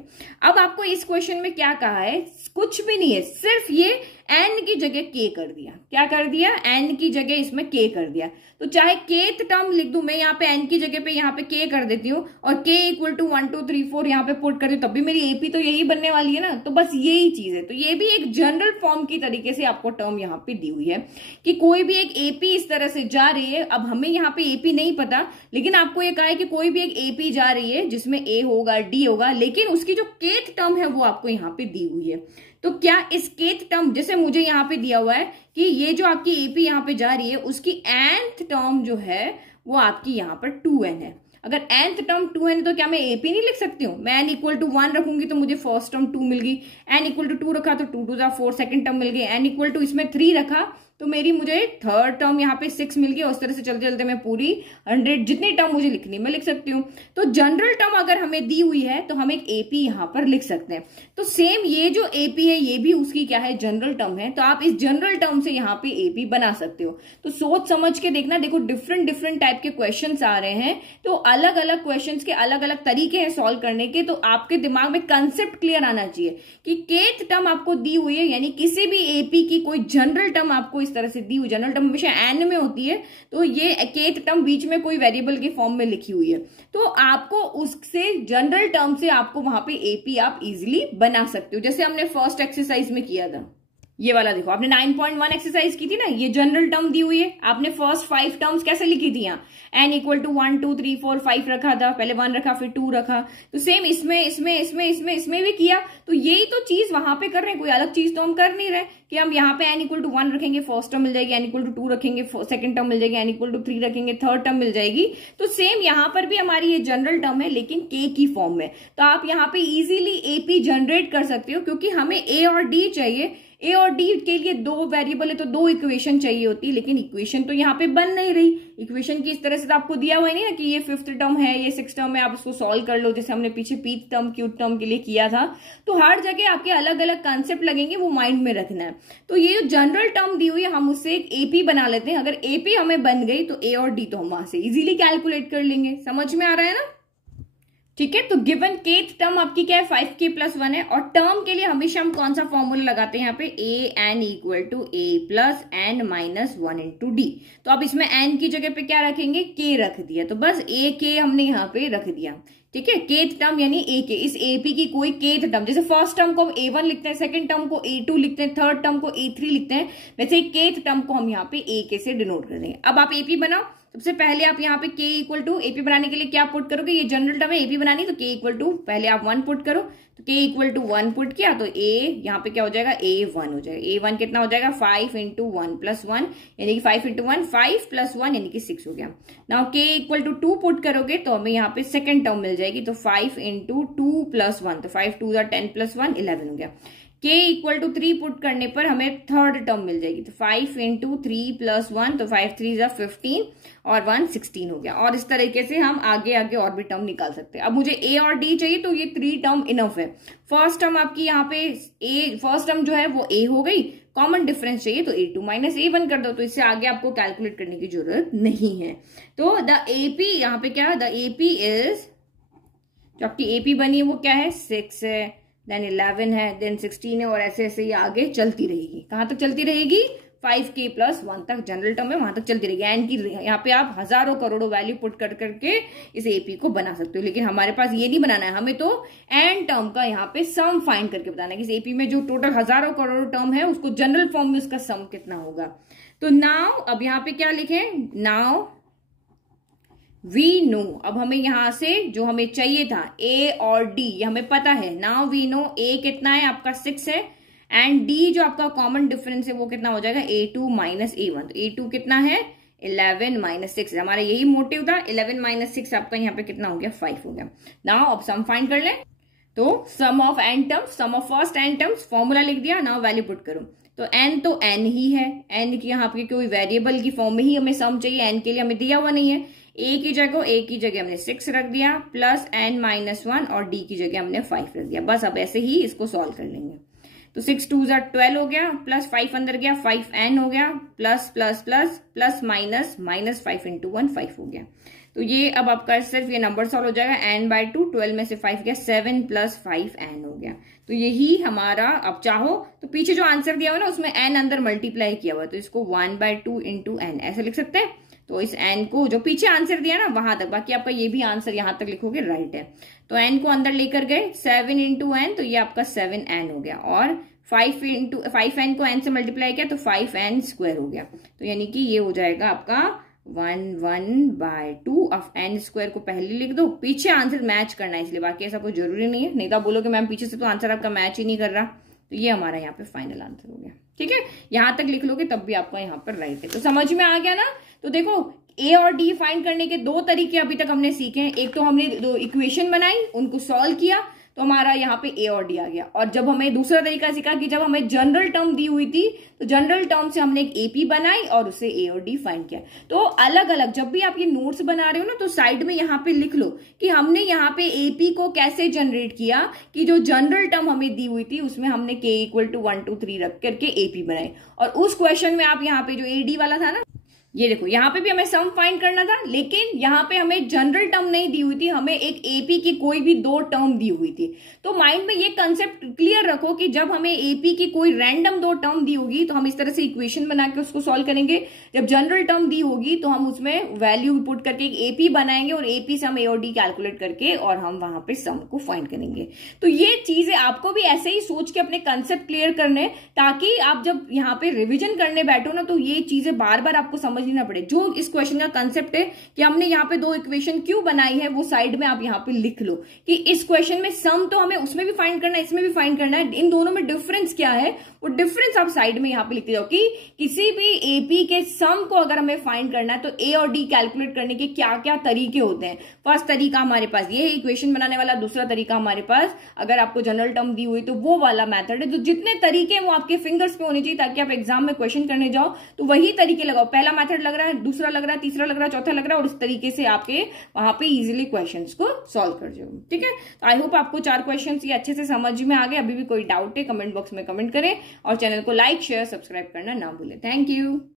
अब आपको इस क्वेश्चन में क्या कहा है, कुछ भी नहीं है, सिर्फ ये n की जगह k कर दिया। क्या कर दिया, n की जगह इसमें k कर दिया। तो चाहे kth टर्म लिख दूं मैं यहाँ पे, n की जगह पे यहाँ पे k कर देती हूँ और k इक्वल टू 1 2 3 4 यहाँ पे पुट कर दूं, तब भी मेरी AP तो यही बनने वाली है ना। तो बस यही चीज है। तो ये भी एक जनरल फॉर्म की तरीके से आपको टर्म यहाँ पे दी हुई है कि कोई भी एक AP इस तरह से जा रही है। अब हमें यहाँ पे AP नहीं पता, लेकिन आपको ये कहा है कि कोई भी एक AP जा रही है जिसमें A होगा, D होगा, लेकिन उसकी जो kth टर्म है वो आपको यहाँ पे दी हुई है। तो क्या इस kth टर्म, जैसे मुझे यहाँ पे दिया हुआ है कि ये जो आपकी AP यहाँ पे जा रही है उसकी nth टर्म जो है वो आपकी यहाँ पर 2n है। अगर nth टर्म 2n तो क्या मैं AP नहीं लिख सकती हूँ? मैं n इक्वल टू 1 रखूंगी तो मुझे फर्स्ट टर्म 2 मिल गई, n इक्वल टू 2 रखा तो 2 टू 4 सेकंड टर्म मिल गई, n इक्वल टू इसमें 3 रखा तो मुझे थर्ड टर्म यहाँ पे 6 मिल गया। उस तरह से चलते चलते मैं पूरी 100 जितनी टर्म मुझे लिखनी मैं लिख सकती हूँ। तो जनरल टर्म अगर हमें दी हुई है तो हम एक AP यहाँ पर लिख सकते हैं। तो सेम ये जो AP है ये भी उसकी क्या है, जनरल टर्म है। तो आप इस जनरल टर्म से यहाँ पे AP बना सकते हो। तो सोच समझ के देखना, देखो डिफरेंट टाइप के क्वेश्चंस आ रहे हैं, तो अलग अलग क्वेश्चंस के अलग अलग तरीके हैं सॉल्व करने के। तो आपके दिमाग में कंसेप्ट क्लियर आना चाहिए कि केथ टर्म आपको दी हुई है, यानी किसी भी AP की कोई जनरल टर्म आपको इस तरह से दी हुई, जनरल टर्म हमेशा n में होती है, तो ये केथ टर्म बीच में कोई वेरिएबल के फॉर्म में लिखी हुई है, तो आपको उससे जनरल टर्म से आपको वहां पे AP आप इजीली बना सकते हो। जैसे हमने फर्स्ट एक्सरसाइज में किया था, ये वाला देखो, आपने 9.1 एक्सरसाइज की थी ना, ये जनरल टर्म दी हुई है। आपने फर्स्ट 5 टर्म्स कैसे लिखी थी, यहाँ n इक्वल टू 1 2 3 4 5 रखा था, पहले 1 रखा फिर 2 रखा। तो सेम इसमें भी किया। तो यही तो चीज वहां पे कर रहे हैं, कोई अलग चीज तो हम कर नहीं रहे कि हम यहाँ पे n इक्वल टू 1 रखेंगे फर्स्ट टर्म मिल जाएगी, n इक्वल टू 2 रखेंगे सेकंड टर्म मिल जाएगी, n इक्वल टू 3 रखेंगे थर्ड टर्म मिल जाएगी। तो सेम यहाँ पर भी हमारी ये जनरल टर्म है लेकिन k की फॉर्म में। तो आप यहाँ पे इजीली AP जनरेट कर सकते हो, क्योंकि हमें A और D चाहिए। A और D के लिए 2 वेरिएबल है तो 2 इक्वेशन चाहिए होती है, लेकिन इक्वेशन तो यहाँ पे बन नहीं रही। इक्वेशन की इस तरह से तो आपको दिया हुआ है नहीं ना कि ये 5th टर्म है, ये 6th टर्म है, आप इसको सॉल्व कर लो जैसे हमने पीछे pth टर्म qth टर्म के लिए किया था। तो हर जगह आपके अलग अलग कंसेप्ट लगेंगे, वो माइंड में रखना है। तो ये जो जनरल टर्म दी हुई है हम उससे एक AP बना लेते हैं। अगर AP हमें बन गई तो A और D तो हम वहां से इजीली कैलकुलेट कर लेंगे। समझ में आ रहा है ना? ठीक है, तो गिवन केथ टर्म आपकी क्या है, 5k + 1 है। और टर्म के लिए हमेशा हम कौन सा फॉर्मूला लगाते हैं यहाँ पे, an equal to a plus n minus 1 into D. तो अब इसमें n की जगह पे क्या रखेंगे, k रख दिया, तो बस ak हमने यहाँ पे रख दिया। ठीक है, केथ टर्म यानी AK, इस AP की कोई केथ टर्म, जैसे फर्स्ट टर्म को हम A1 लिखते हैं, सेकंड टर्म को A2 लिखते हैं, थर्ड टर्म को A3 लिखते हैं, वैसे केथ टर्म को हम यहाँ पे AK से डिनोट कर देंगे। अब आप AP बनाओ। सबसे पहले आप यहाँ पे k इक्वल टू AP बनाने के लिए क्या पुट करोगे, ये जनरल टर्म है AP बनानी, तो k इक्वल टू पहले आप 1 पुट करो, तो k इक्वल टू 1 पुट किया तो a यहाँ पे क्या हो जाएगा, A1 हो जाएगा। A1 कितना हो जाएगा, 5 इंटू 1 प्लस 1 यानी कि 5 इंटू 1 5 प्लस 1 यानी कि 6 हो गया। Now k equal to 2 put करोगे तो हमें यहाँ पे सेकंड टर्म मिल जाएगी, तो 5 इंटू 2 प्लस 1, तो 5 2 10 प्लस 1 11 हो गया। k इक्वल टू 3 पुट करने पर हमें थर्ड टर्म मिल जाएगी, तो 5 इंटू 3 प्लस 1, तो 5 3 15 और 1 16 हो गया। और इस तरीके से हम आगे आगे और भी टर्म निकाल सकते हैं। अब मुझे A और D चाहिए तो ये 3 टर्म इनफ है। फर्स्ट टर्म आपकी यहाँ पे फर्स्ट टर्म जो है वो A हो गई, कॉमन डिफरेंस चाहिए तो A2 माइनस A1 कर दो, तो इससे आगे आपको कैलकुलेट करने की जरूरत नहीं है। तो द AP यहाँ पे क्या है, द AP इज, जो आपकी AP बनी है वो क्या है, 6 है, देन 11 है, देन 16 है, और ऐसे ऐसे ये आगे चलती रहेगी। कहां तक चलती रहेगी, 5k + 1 तक जनरल टर्म है, वहां तक चलती रहेगी। एन की यहाँ पे आप हजारों करोड़ों वैल्यू पुट कर करके इस AP को बना सकते हो, लेकिन हमारे पास ये नहीं बनाना है, हमें तो एन टर्म का यहाँ पे सम फाइंड करके बताना है कि इस AP में जो टोटल हजारों करोड़ों टर्म है उसको जनरल फॉर्म में उसका सम कितना होगा। तो नाउ अब यहाँ पे क्या लिखें, नाउ वी नो, अब हमें यहां से जो हमें चाहिए था A और D ये हमें पता है। नाउ वी नो A कितना है आपका 6 है, एंड D जो आपका कॉमन डिफरेंस है वो कितना हो जाएगा, A2 माइनस A1। तो A2 कितना है, 11 माइनस 6, हमारा यही मोटिव था। 11 माइनस 6 आपका यहाँ पे कितना हो गया, 5 हो गया। नाउ अब सम फाइंड कर लें, तो sum of N terms, sum of first N terms, formula लिख दिया। नाउ वैल्यू पुट करो, तो n ही है, n की यहाँ पे कोई वेरिएबल की फॉर्म में ही हमें सम चाहिए, n के लिए हमें दिया हुआ नहीं है। a की जगह हमने 6 रख दिया, प्लस n माइनस 1, और d की जगह हमने 5 रख दिया। बस अब ऐसे ही इसको सॉल्व कर लेंगे। तो 6 2 12 हो गया, प्लस 5 अंदर गया, 5n हो गया, plus plus plus plus minus minus 5 into 1 5 हो गया। तो ये अब आपका सिर्फ ये नंबर सॉल्व हो जाएगा, n/2, 12 में से 5 गया, 7 प्लस 5n हो गया। तो यही हमारा, अब चाहो तो पीछे जो आंसर दिया हुआ ना उसमें n अंदर मल्टीप्लाई किया हुआ है, तो इसको 1/2 इंटू n ऐसे लिख सकते हैं। तो इस n को जो पीछे आंसर दिया ना वहां तक, बाकी आपका ये भी आंसर यहां तक लिखोगे राइट है। तो n को अंदर लेकर गए, 7 इंटू n, तो ये आपका 7n हो गया, और 5n को n से मल्टीप्लाई किया तो 5n² हो गया। तो यानी कि ये हो जाएगा आपका 1/2 ऑफ n स्क्वायर को पहले लिख दो, पीछे आंसर मैच करना है इसलिए, बाकी ऐसा कोई जरूरी नहीं है, नहीं तो बोलो कि मैम पीछे से तो आंसर आपका मैच ही नहीं कर रहा। तो ये हमारा यहाँ पे फाइनल आंसर हो गया। ठीक है, यहां तक लिख लोगे तब भी आपका यहाँ पर राइट है। तो समझ में आ गया ना। तो देखो ए और डी फाइंड करने के दो तरीके अभी तक हमने सीखे हैं। एक तो हमने दो इक्वेशन बनाई, उनको सॉल्व किया, तो हमारा यहाँ पे ए और डी आ गया। और जब हमें दूसरा तरीका सीखा कि जब हमें जनरल टर्म दी हुई थी तो जनरल टर्म से हमने एक एपी बनाई और उससे ए और डी फाइंड किया। तो अलग अलग जब भी आप ये नोट्स बना रहे हो ना तो साइड में यहाँ पे लिख लो कि हमने यहाँ पे एपी को कैसे जनरेट किया, कि जो जनरल टर्म हमें दी हुई थी उसमें हमने के इक्वल टू 1 2 3 रख करके एपी बनाई। और उस क्वेश्चन में आप यहाँ पे जो एडी वाला था ना, ये देखो यहाँ पे भी हमें सम फाइंड करना था, लेकिन यहाँ पे हमें जनरल टर्म नहीं दी हुई थी, हमें एक एपी की कोई भी दो टर्म दी हुई थी। तो माइंड में ये कंसेप्ट क्लियर रखो कि जब हमें एपी की कोई रैंडम दो टर्म दी होगी तो हम इस तरह से इक्वेशन बना के उसको सॉल्व करेंगे। जब जनरल टर्म दी होगी तो हम उसमें वैल्यू पुट करके एक एपी बनाएंगे और एपी से हम ए और डी कैलकुलेट करके और हम वहां पे सम को फाइंड करेंगे। तो ये चीजें आपको भी ऐसे ही सोच के अपने कंसेप्ट क्लियर करने, ताकि आप जब यहाँ पे रिविजन करने बैठो ना तो ये चीजें बार बार आपको समझ ना पड़े। जो इस क्वेश्चन का कंसेप्ट है कि हमने यहाँ पे दो इक्वेशन क्यों बनाई है वो साइड में आप यहाँ पे लिख लो कि इस क्वेश्चन में सम तो हमें उसमें भी फाइंड करना है, इसमें भी फाइंड करना है, इन दोनों में डिफरेंस क्या है वो डिफरेंस आप साइड में यहाँ पे लिखते जाओ कि किसी भी एपी के सम को अगर हमें फाइंड करना है तो ए और डी कैलकुलेट करने के क्या क्या तरीके होते हैं। फर्स्ट तरीका हमारे पास ये है इक्वेशन बनाने वाला, दूसरा तरीका हमारे पास अगर आपको जनरल टर्म दी हुई तो वो वाला मेथड है। तो जितने तरीके हैं वो आपके फिंगर्स पे होने चाहिए ताकि आप एग्जाम में क्वेश्चन करने जाओ तो वही तरीके लगाओ। पहला मेथड लग रहा है, दूसरा लग रहा है, तीसरा लग रहा है, चौथा लग रहा है, और उस तरीके से आपके वहां पे इजीली क्वेश्चंस को सॉल्व कर जाओ। ठीक है, तो आई होप आपको 4 क्वेश्चंस ये अच्छे से समझ में आ गए। अभी भी कोई डाउट है कमेंट बॉक्स में कमेंट करें और चैनल को लाइक शेयर सब्सक्राइब करना ना भूलें। Thank you.